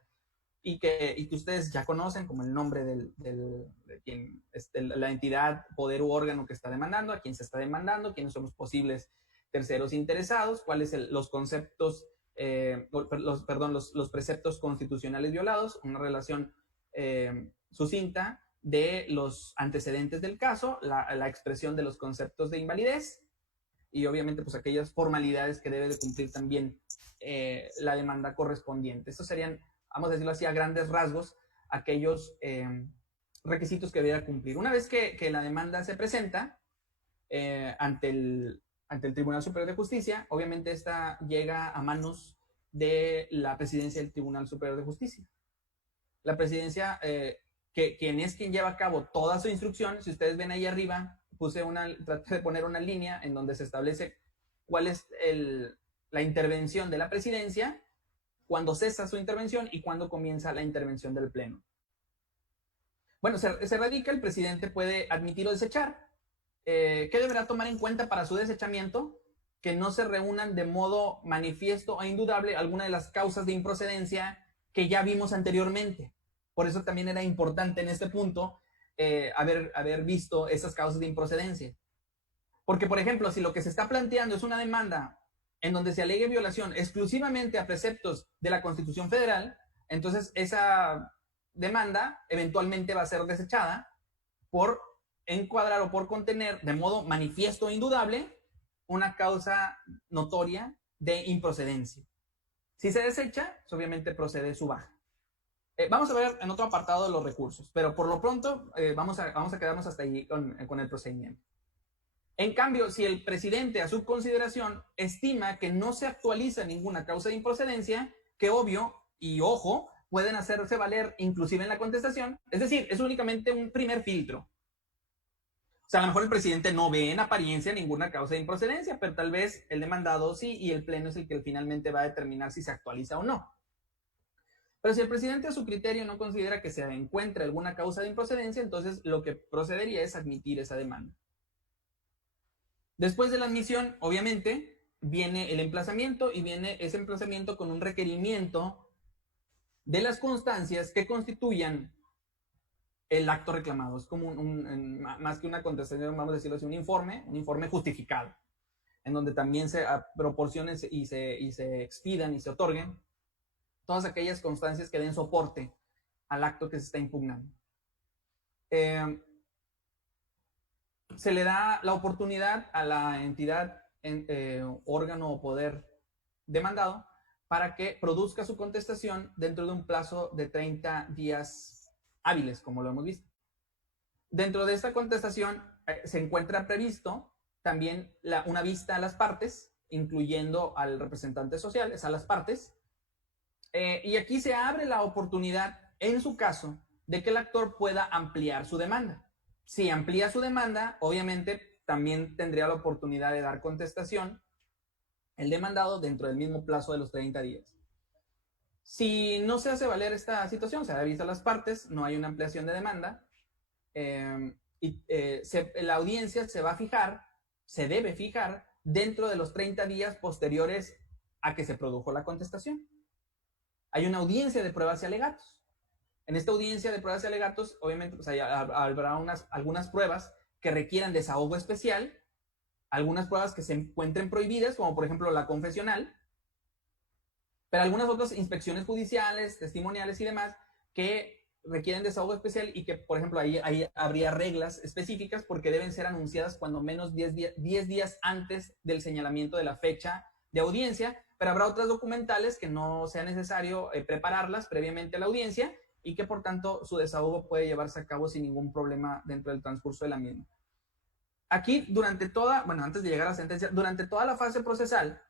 y que ustedes ya conocen como el nombre de quien, la entidad, poder u órgano que está demandando, a quién se está demandando, quiénes son los posibles terceros interesados, cuáles los conceptos, los preceptos constitucionales violados, una relación sucinta de los antecedentes del caso, la expresión de los conceptos de invalidez y obviamente pues aquellas formalidades que debe de cumplir también la demanda correspondiente. Estos serían, vamos a decirlo así, a grandes rasgos, aquellos requisitos que debe cumplir. Una vez que la demanda se presenta ante el Tribunal Superior de Justicia, obviamente esta llega a manos de la presidencia del Tribunal Superior de Justicia. La presidencia, quien es quien lleva a cabo toda su instrucción, si ustedes ven ahí arriba, traté de poner una línea en donde se establece cuál es la intervención de la presidencia, cuándo cesa su intervención y cuándo comienza la intervención del pleno. Bueno, se radica, el presidente puede admitir o desechar. ¿Qué deberá tomar en cuenta para su desechamiento? Que no se reúnan de modo manifiesto e indudable alguna de las causas de improcedencia que ya vimos anteriormente. Por eso también era importante en este punto haber visto esas causas de improcedencia. Porque, por ejemplo, si lo que se está planteando es una demanda en donde se alegue violación exclusivamente a preceptos de la Constitución Federal, entonces esa demanda eventualmente va a ser desechada por encuadrar o por contener de modo manifiesto e indudable una causa notoria de improcedencia. Si se desecha, pues obviamente procede su baja. Vamos a ver en otro apartado de los recursos, pero por lo pronto vamos a quedarnos hasta ahí con el procedimiento. En cambio, si el presidente a su consideración estima que no se actualiza ninguna causa de improcedencia, que obvio y ojo, pueden hacerse valer inclusive en la contestación, es decir, es únicamente un primer filtro. O sea, a lo mejor el presidente no ve en apariencia ninguna causa de improcedencia, pero tal vez el demandado sí, y el pleno es el que finalmente va a determinar si se actualiza o no. Pero si el presidente a su criterio no considera que se encuentre alguna causa de improcedencia, entonces lo que procedería es admitir esa demanda. Después de la admisión, obviamente, viene el emplazamiento y viene ese emplazamiento con un requerimiento de las constancias que constituyan el acto reclamado. Es como más que una contestación, vamos a decirlo así, un informe justificado, en donde también se proporcionen y se expidan y se otorguen todas aquellas constancias que den soporte al acto que se está impugnando. Se le da la oportunidad a la entidad, órgano o poder demandado para que produzca su contestación dentro de un plazo de 30 días hábiles, como lo hemos visto. Dentro de esta contestación se encuentra previsto también una vista a las partes, incluyendo al representante social, es a las partes, y aquí se abre la oportunidad, en su caso, de que el actor pueda ampliar su demanda. Si amplía su demanda, obviamente también tendría la oportunidad de dar contestación el demandado dentro del mismo plazo de los 30 días. Si no se hace valer esta situación, se avisa a las partes, no hay una ampliación de demanda, la audiencia se debe fijar dentro de los 30 días posteriores a que se produjo la contestación. Hay una audiencia de pruebas y alegatos. En esta audiencia de pruebas y alegatos, obviamente, pues habrá algunas pruebas que requieran desahogo especial, algunas pruebas que se encuentren prohibidas, como por ejemplo la confesional, pero algunas otras inspecciones judiciales, testimoniales y demás, que requieren desahogo especial y que, por ejemplo, ahí habría reglas específicas porque deben ser anunciadas cuando menos 10 días antes del señalamiento de la fecha de audiencia, pero habrá otras documentales que no sea necesario prepararlas previamente a la audiencia y que, por tanto, su desahogo puede llevarse a cabo sin ningún problema dentro del transcurso de la misma. Aquí, antes de llegar a la sentencia, durante toda la fase procesal,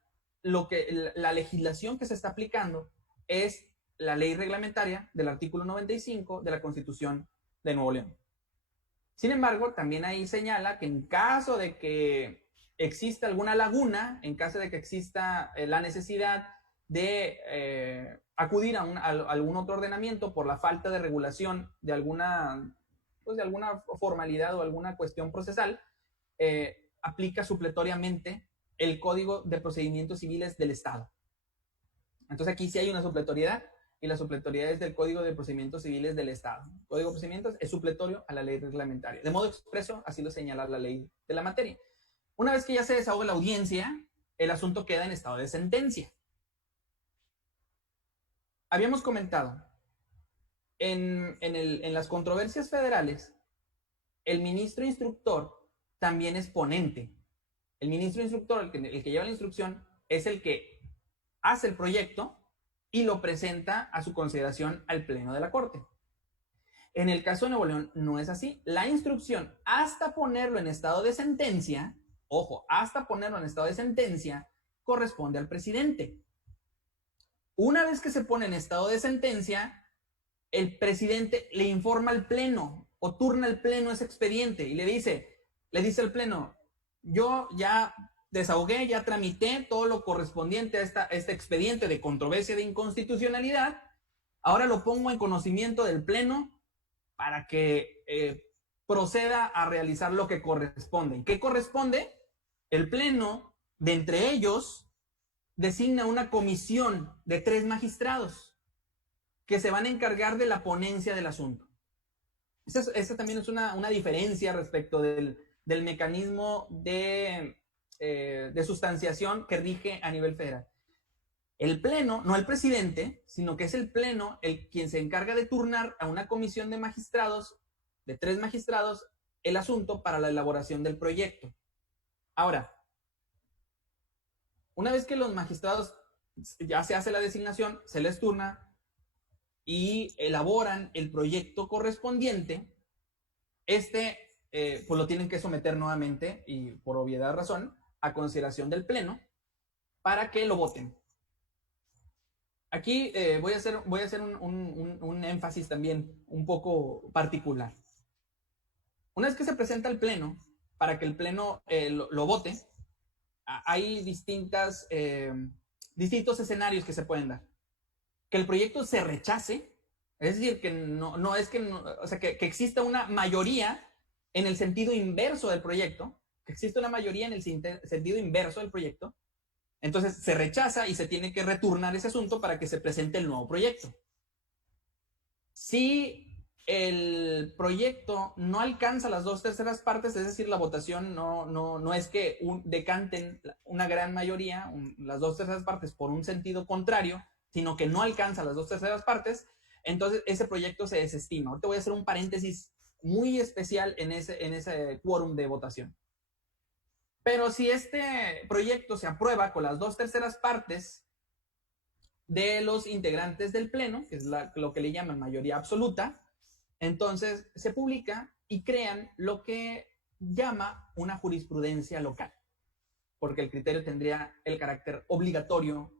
la legislación que se está aplicando es la ley reglamentaria del artículo 95 de la Constitución de Nuevo León. Sin embargo, también ahí señala que en caso de que exista alguna laguna, en caso de que exista la necesidad de acudir a algún otro ordenamiento por la falta de regulación de alguna formalidad o alguna cuestión procesal, aplica supletoriamente el Código de Procedimientos Civiles del Estado. Entonces aquí sí hay una supletoriedad, y la supletoriedad es del Código de Procedimientos Civiles del Estado. El Código de Procedimientos es supletorio a la ley reglamentaria. De modo expreso, así lo señala la ley de la materia. Una vez que ya se desahoga la audiencia, el asunto queda en estado de sentencia. Habíamos comentado, en las controversias federales, el ministro instructor también es ponente. El ministro instructor, el que lleva la instrucción, es el que hace el proyecto y lo presenta a su consideración al Pleno de la Corte. En el caso de Nuevo León no es así. La instrucción, hasta ponerlo en estado de sentencia, ojo, hasta ponerlo en estado de sentencia, corresponde al presidente. Una vez que se pone en estado de sentencia, el presidente le informa al Pleno o turna al Pleno ese expediente y le dice al Pleno, yo ya desahogué, ya tramité todo lo correspondiente a este expediente de controversia de inconstitucionalidad, ahora lo pongo en conocimiento del Pleno para que proceda a realizar lo que corresponde. ¿Qué corresponde? El Pleno, de entre ellos, designa una comisión de 3 magistrados que se van a encargar de la ponencia del asunto. Esa también es una diferencia respecto del mecanismo de sustanciación que rige a nivel federal. El Pleno, no el presidente, sino que es el Pleno quien se encarga de turnar a una comisión de magistrados, de 3 magistrados, el asunto para la elaboración del proyecto. Ahora, una vez que los magistrados ya se hace la designación, se les turna y elaboran el proyecto correspondiente, pues lo tienen que someter nuevamente, y por obviedad razón, a consideración del Pleno para que lo voten. Aquí voy a hacer un énfasis también un poco particular. Una vez que se presenta al Pleno, para que el Pleno lo vote, hay distintos escenarios que se pueden dar. Que el proyecto se rechace, es decir, que exista una mayoría en el sentido inverso del proyecto, entonces se rechaza y se tiene que retornar ese asunto para que se presente el nuevo proyecto. Si el proyecto no alcanza las 2/3 partes, es decir, la votación no es que decanten una gran mayoría, las 2/3 partes por un sentido contrario, sino que no alcanza las 2/3 partes, entonces ese proyecto se desestima. Ahorita voy a hacer un paréntesis muy especial en ese quórum de votación. Pero si este proyecto se aprueba con las 2/3 partes de los integrantes del Pleno, que es lo que le llaman mayoría absoluta, entonces se publica y crean lo que llama una jurisprudencia local, porque el criterio tendría el carácter obligatorio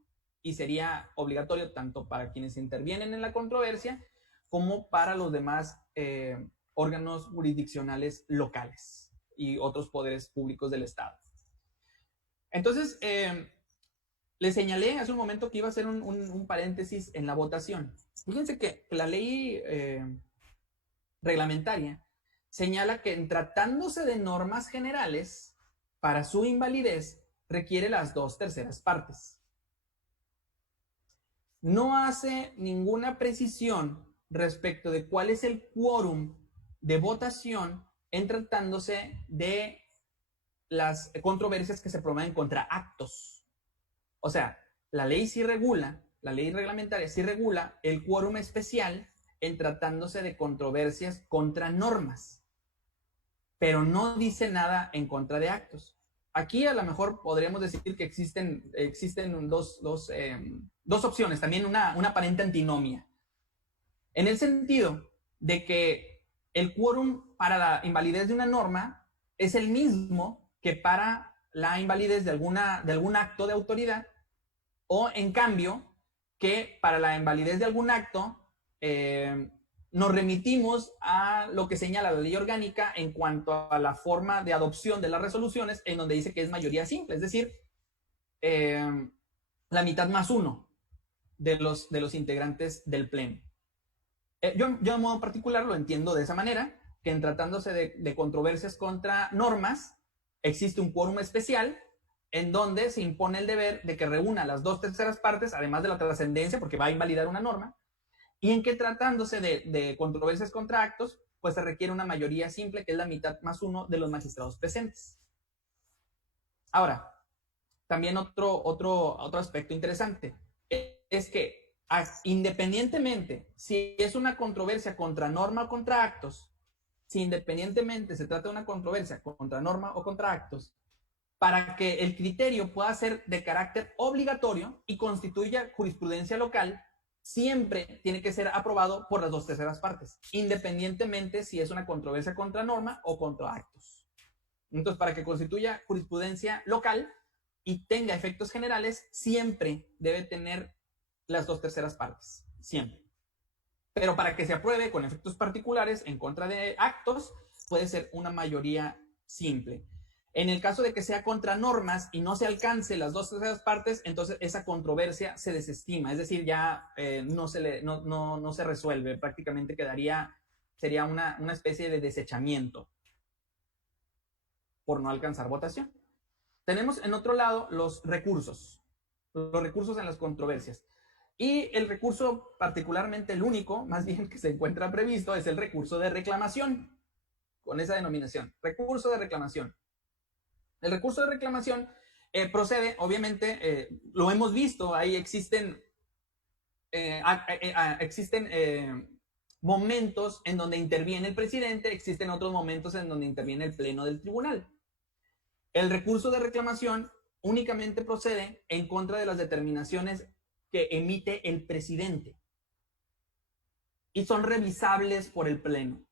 y sería obligatorio tanto para quienes intervienen en la controversia como para los demás órganos jurisdiccionales locales y otros poderes públicos del Estado. Entonces, les señalé hace un momento que iba a hacer un paréntesis en la votación. Fíjense que la ley reglamentaria señala que, tratándose de normas generales, para su invalidez requiere las 2/3 partes. No hace ninguna precisión respecto de cuál es el quórum de votación en tratándose de las controversias que se promueven contra actos. O sea, la ley reglamentaria sí regula el quórum especial en tratándose de controversias contra normas, pero no dice nada en contra de actos. Aquí a lo mejor podríamos decir que existen dos opciones, también una aparente antinomia, en el sentido de que el quórum para la invalidez de una norma es el mismo que para la invalidez de algún acto de autoridad, o en cambio que para la invalidez de algún acto nos remitimos a lo que señala la ley orgánica en cuanto a la forma de adopción de las resoluciones, en donde dice que es mayoría simple, es decir, la mitad más uno de los integrantes del Pleno. Yo de modo particular lo entiendo de esa manera, que en tratándose de controversias contra normas, existe un quórum especial en donde se impone el deber de que reúna las 2/3 partes, además de la trascendencia, porque va a invalidar una norma, y en que tratándose de controversias contra actos, pues se requiere una mayoría simple, que es la mitad más uno de los magistrados presentes. Ahora, también otro aspecto interesante es que independientemente si es una controversia contra norma o contra actos, si independientemente se trata de una controversia contra norma o contra actos, para que el criterio pueda ser de carácter obligatorio y constituya jurisprudencia local, siempre tiene que ser aprobado por las 2/3 partes, independientemente si es una controversia contra norma o contra actos. Entonces, para que constituya jurisprudencia local y tenga efectos generales, siempre debe tener las 2/3 partes, siempre. Pero para que se apruebe con efectos particulares en contra de actos, puede ser una mayoría simple. En el caso de que sea contra normas y no se alcance las 2/3 partes, entonces esa controversia se desestima, es decir, ya no se resuelve, prácticamente sería una especie de desechamiento por no alcanzar votación. Tenemos en otro lado los recursos en las controversias. Y el recurso, particularmente el único, más bien que se encuentra previsto, es el recurso de reclamación, con esa denominación, recurso de reclamación. El recurso de reclamación procede, obviamente, lo hemos visto, ahí existen momentos en donde interviene el presidente, existen otros momentos en donde interviene el pleno del tribunal. El recurso de reclamación únicamente procede en contra de las determinaciones que emite el presidente y son revisables por el pleno.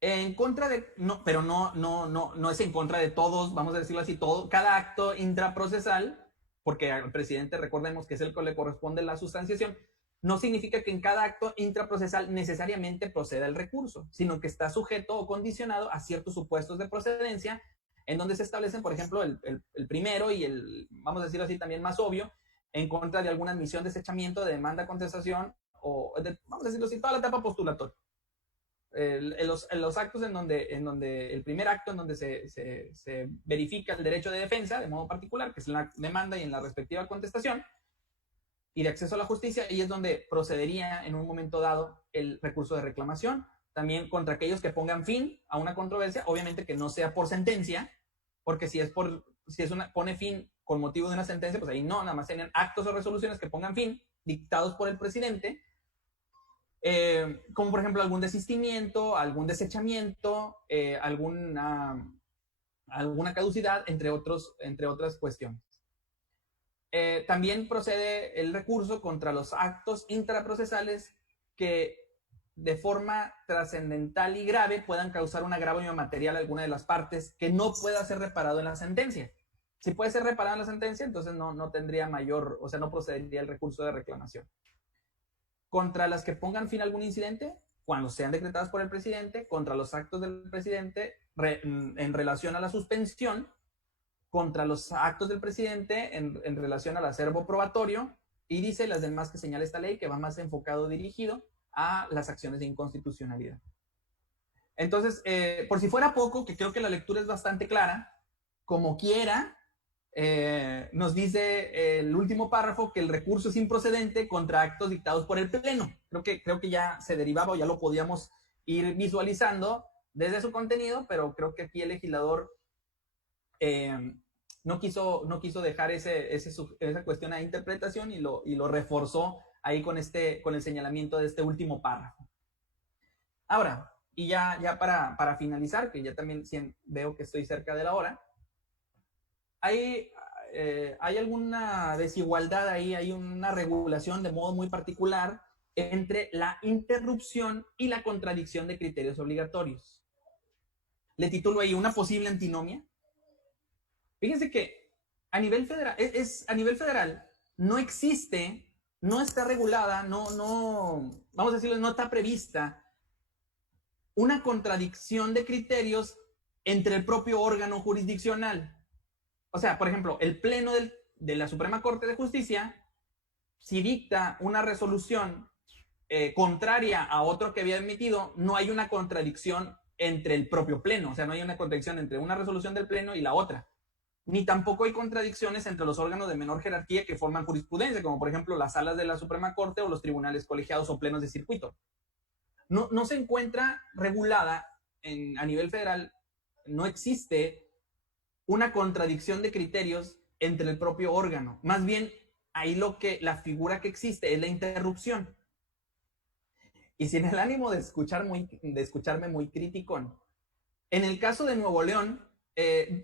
En contra de, no, pero no es en contra de todos, vamos a decirlo así, todo, cada acto intraprocesal, porque al presidente recordemos que es el que le corresponde la sustanciación, no significa que en cada acto intraprocesal necesariamente proceda el recurso, sino que está sujeto o condicionado a ciertos supuestos de procedencia, en donde se establecen, por ejemplo, el primero y el, vamos a decirlo así, también más obvio, en contra de alguna admisión, desechamiento, de demanda, contestación, o vamos a decirlo así, toda la etapa postulatoria. En los actos en donde el primer acto en donde se verifica el derecho de defensa de modo particular, que es en la demanda y en la respectiva contestación, y de acceso a la justicia, y es donde procedería en un momento dado el recurso de reclamación, también contra aquellos que pongan fin a una controversia, obviamente que no sea por sentencia, porque si pone fin con motivo de una sentencia, pues ahí no, nada más serían actos o resoluciones que pongan fin, dictados por el presidente, como por ejemplo algún desistimiento, algún desechamiento, alguna caducidad, entre otras cuestiones. También procede el recurso contra los actos intraprocesales que de forma trascendental y grave puedan causar un agravio material a alguna de las partes que no pueda ser reparado en la sentencia. Si puede ser reparado en la sentencia, entonces no tendría mayor, o sea, no procedería el recurso de reclamación. Contra las que pongan fin a algún incidente, cuando sean decretadas por el presidente, contra los actos del presidente en relación a la suspensión, contra los actos del presidente en relación al acervo probatorio, y dice las demás que señala esta ley, que va más enfocado, dirigido a las acciones de inconstitucionalidad. Entonces, por si fuera poco, que creo que la lectura es bastante clara, como quiera, nos dice el último párrafo que el recurso es improcedente contra actos dictados por el Pleno. Creo que ya se derivaba o ya lo podíamos ir visualizando desde su contenido, pero creo que aquí el legislador no quiso dejar esa cuestión a interpretación y lo reforzó ahí con el señalamiento de este último párrafo. Ahora, y ya para finalizar, que ya también veo que estoy cerca de la hora, hay alguna desigualdad ahí, hay una regulación de modo muy particular entre la interrupción y la contradicción de criterios obligatorios. Le titulo ahí una posible antinomia. Fíjense que a nivel federal no existe, no está regulada, vamos a decirlo, no está prevista una contradicción de criterios entre el propio órgano jurisdiccional. O sea, por ejemplo, el Pleno de la Suprema Corte de Justicia, si dicta una resolución contraria a otro que había emitido, no hay una contradicción entre el propio Pleno, o sea, no hay una contradicción entre una resolución del Pleno y la otra. ni tampoco hay contradicciones entre los órganos de menor jerarquía que forman jurisprudencia, como por ejemplo las salas de la Suprema Corte o los tribunales colegiados o plenos de circuito. No se encuentra regulada a nivel federal, no existe una contradicción de criterios entre el propio órgano. Más bien, ahí la figura que existe es la interrupción. Y sin el ánimo de escucharme muy criticón, en el caso de Nuevo León,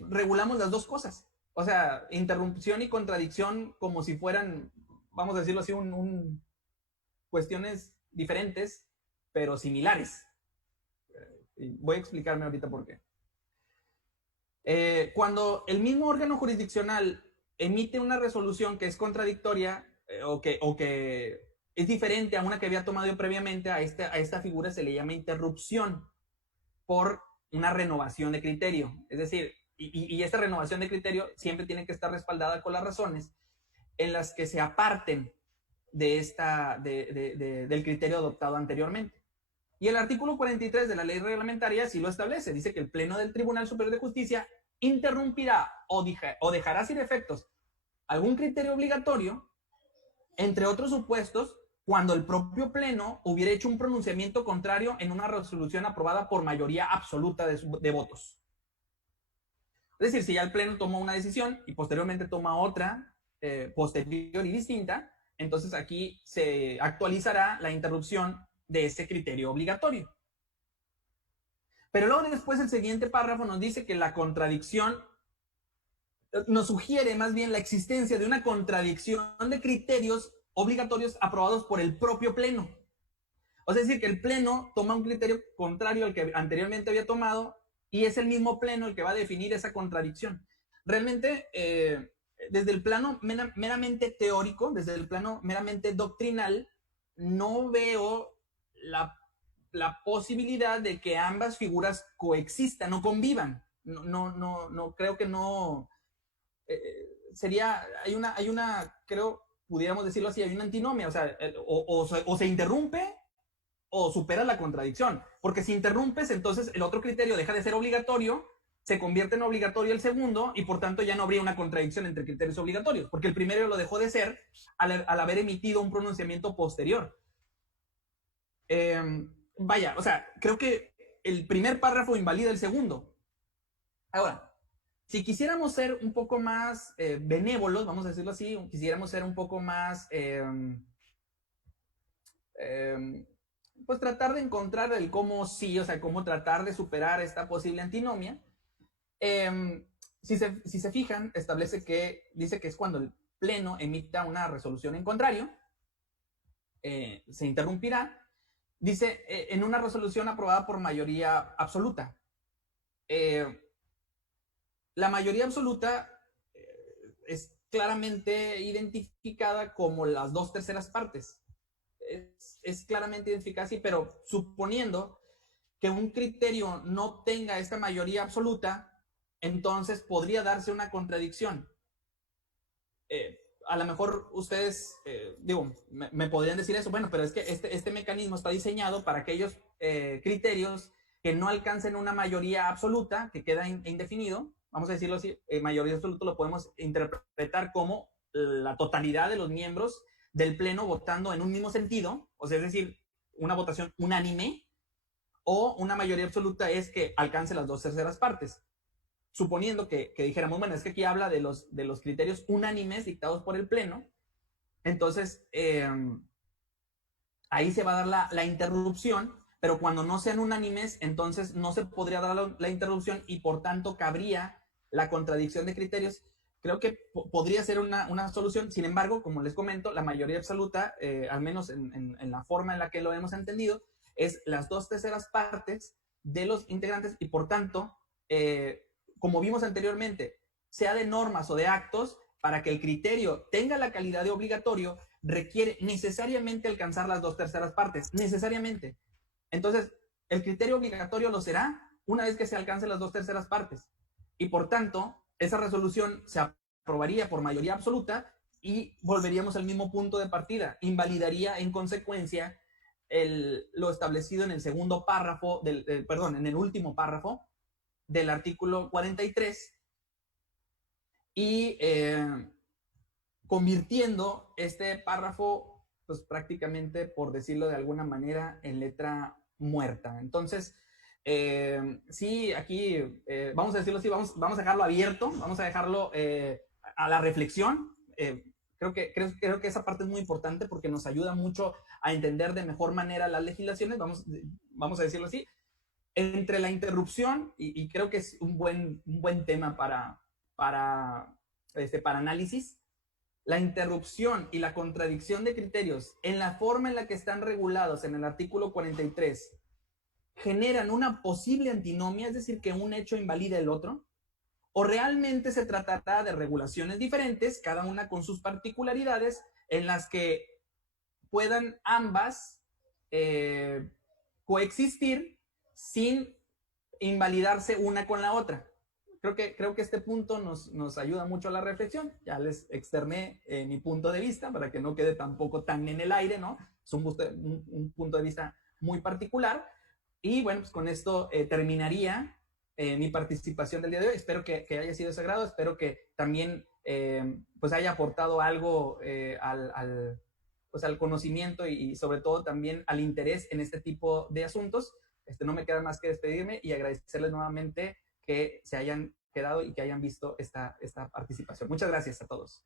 regulamos las dos cosas. O sea, interrupción y contradicción como si fueran, vamos a decirlo así, cuestiones diferentes, pero similares. Voy a explicarme ahorita por qué. Cuando el mismo órgano jurisdiccional emite una resolución que es contradictoria o que es diferente a una que había tomado previamente, a esta figura se le llama interrupción por una renovación de criterio. Es decir, y esta renovación de criterio siempre tiene que estar respaldada con las razones en las que se aparten del criterio adoptado anteriormente. Y el artículo 43 de la ley reglamentaria sí lo establece. Dice que el Pleno del Tribunal Superior de Justicia interrumpirá o dejará sin efectos algún criterio obligatorio, entre otros supuestos, cuando el propio Pleno hubiera hecho un pronunciamiento contrario en una resolución aprobada por mayoría absoluta de votos. Es decir, si ya el Pleno tomó una decisión y posteriormente toma otra posterior y distinta, entonces aquí se actualizará la interrupción de ese criterio obligatorio. Pero luego después el siguiente párrafo nos dice que la contradicción nos sugiere más bien la existencia de una contradicción de criterios obligatorios aprobados por el propio Pleno. O sea, es decir, que el Pleno toma un criterio contrario al que anteriormente había tomado y es el mismo Pleno el que va a definir esa contradicción. Realmente, desde el plano meramente teórico, desde el plano meramente doctrinal, no veo la posibilidad de que ambas figuras coexistan o convivan. No creo que no. Hay una, creo, pudiéramos decirlo así, hay una antinomia, o sea, o se interrumpe o supera la contradicción, porque si interrumpes, entonces el otro criterio deja de ser obligatorio, se convierte en obligatorio el segundo y por tanto ya no habría una contradicción entre criterios obligatorios, porque el primero lo dejó de ser al haber emitido un pronunciamiento posterior. Vaya, o sea, creo que el primer párrafo invalida el segundo. Ahora, si quisiéramos ser un poco más benévolos, vamos a decirlo así, quisiéramos ser un poco más, pues tratar de encontrar el cómo sí, o sea, cómo tratar de superar esta posible antinomia. Si se fijan, dice que es cuando el Pleno emita una resolución en contrario, se interrumpirá. Dice, en una resolución aprobada por mayoría absoluta. La mayoría absoluta es claramente identificada como las 2/3 partes. Es claramente identificada así, pero suponiendo que un criterio no tenga esta mayoría absoluta, entonces podría darse una contradicción. A lo mejor ustedes, me podrían decir eso, bueno, pero es que este mecanismo está diseñado para aquellos criterios que no alcancen una mayoría absoluta, que queda indefinido, vamos a decirlo así, mayoría absoluta lo podemos interpretar como la totalidad de los miembros del Pleno votando en un mismo sentido, o sea, es decir, una votación unánime, o una mayoría absoluta es que alcance las 2/3 partes. Suponiendo que dijéramos, bueno, es que aquí habla de los criterios unánimes dictados por el Pleno, entonces ahí se va a dar la interrupción, pero cuando no sean unánimes, entonces no se podría dar la interrupción y por tanto cabría la contradicción de criterios. Creo que podría ser una solución. Sin embargo, como les comento, la mayoría absoluta, al menos en la forma en la que lo hemos entendido, es las 2/3 partes de los integrantes y por tanto, como vimos anteriormente, sea de normas o de actos, para que el criterio tenga la calidad de obligatorio, requiere necesariamente alcanzar las 2/3 partes, necesariamente. Entonces, el criterio obligatorio lo será una vez que se alcance las 2/3 partes. Y por tanto, esa resolución se aprobaría por mayoría absoluta y volveríamos al mismo punto de partida. Invalidaría en consecuencia lo establecido en el segundo párrafo, en el último párrafo del artículo 43, y convirtiendo este párrafo, pues prácticamente, por decirlo de alguna manera, en letra muerta. Entonces, sí, aquí, vamos a decirlo así, vamos a dejarlo abierto, vamos a dejarlo a la reflexión. Creo que esa parte es muy importante porque nos ayuda mucho a entender de mejor manera las legislaciones, vamos a decirlo así. Entre la interrupción, y creo que es un buen tema para análisis, la interrupción y la contradicción de criterios en la forma en la que están regulados en el artículo 43 generan una posible antinomia, es decir, que un hecho invalida el otro, o realmente se tratará de regulaciones diferentes, cada una con sus particularidades, en las que puedan ambas coexistir sin invalidarse una con la otra. Creo que este punto nos ayuda mucho a la reflexión. Ya les externé mi punto de vista para que no quede tampoco tan en el aire, ¿no? Es un punto de vista muy particular. Y bueno, pues con esto terminaría mi participación del día de hoy. Espero que haya sido de su agrado. Espero que también pues haya aportado algo pues al conocimiento y sobre todo también al interés en este tipo de asuntos. No me queda más que despedirme y agradecerles nuevamente que se hayan quedado y que hayan visto esta participación. Muchas gracias a todos.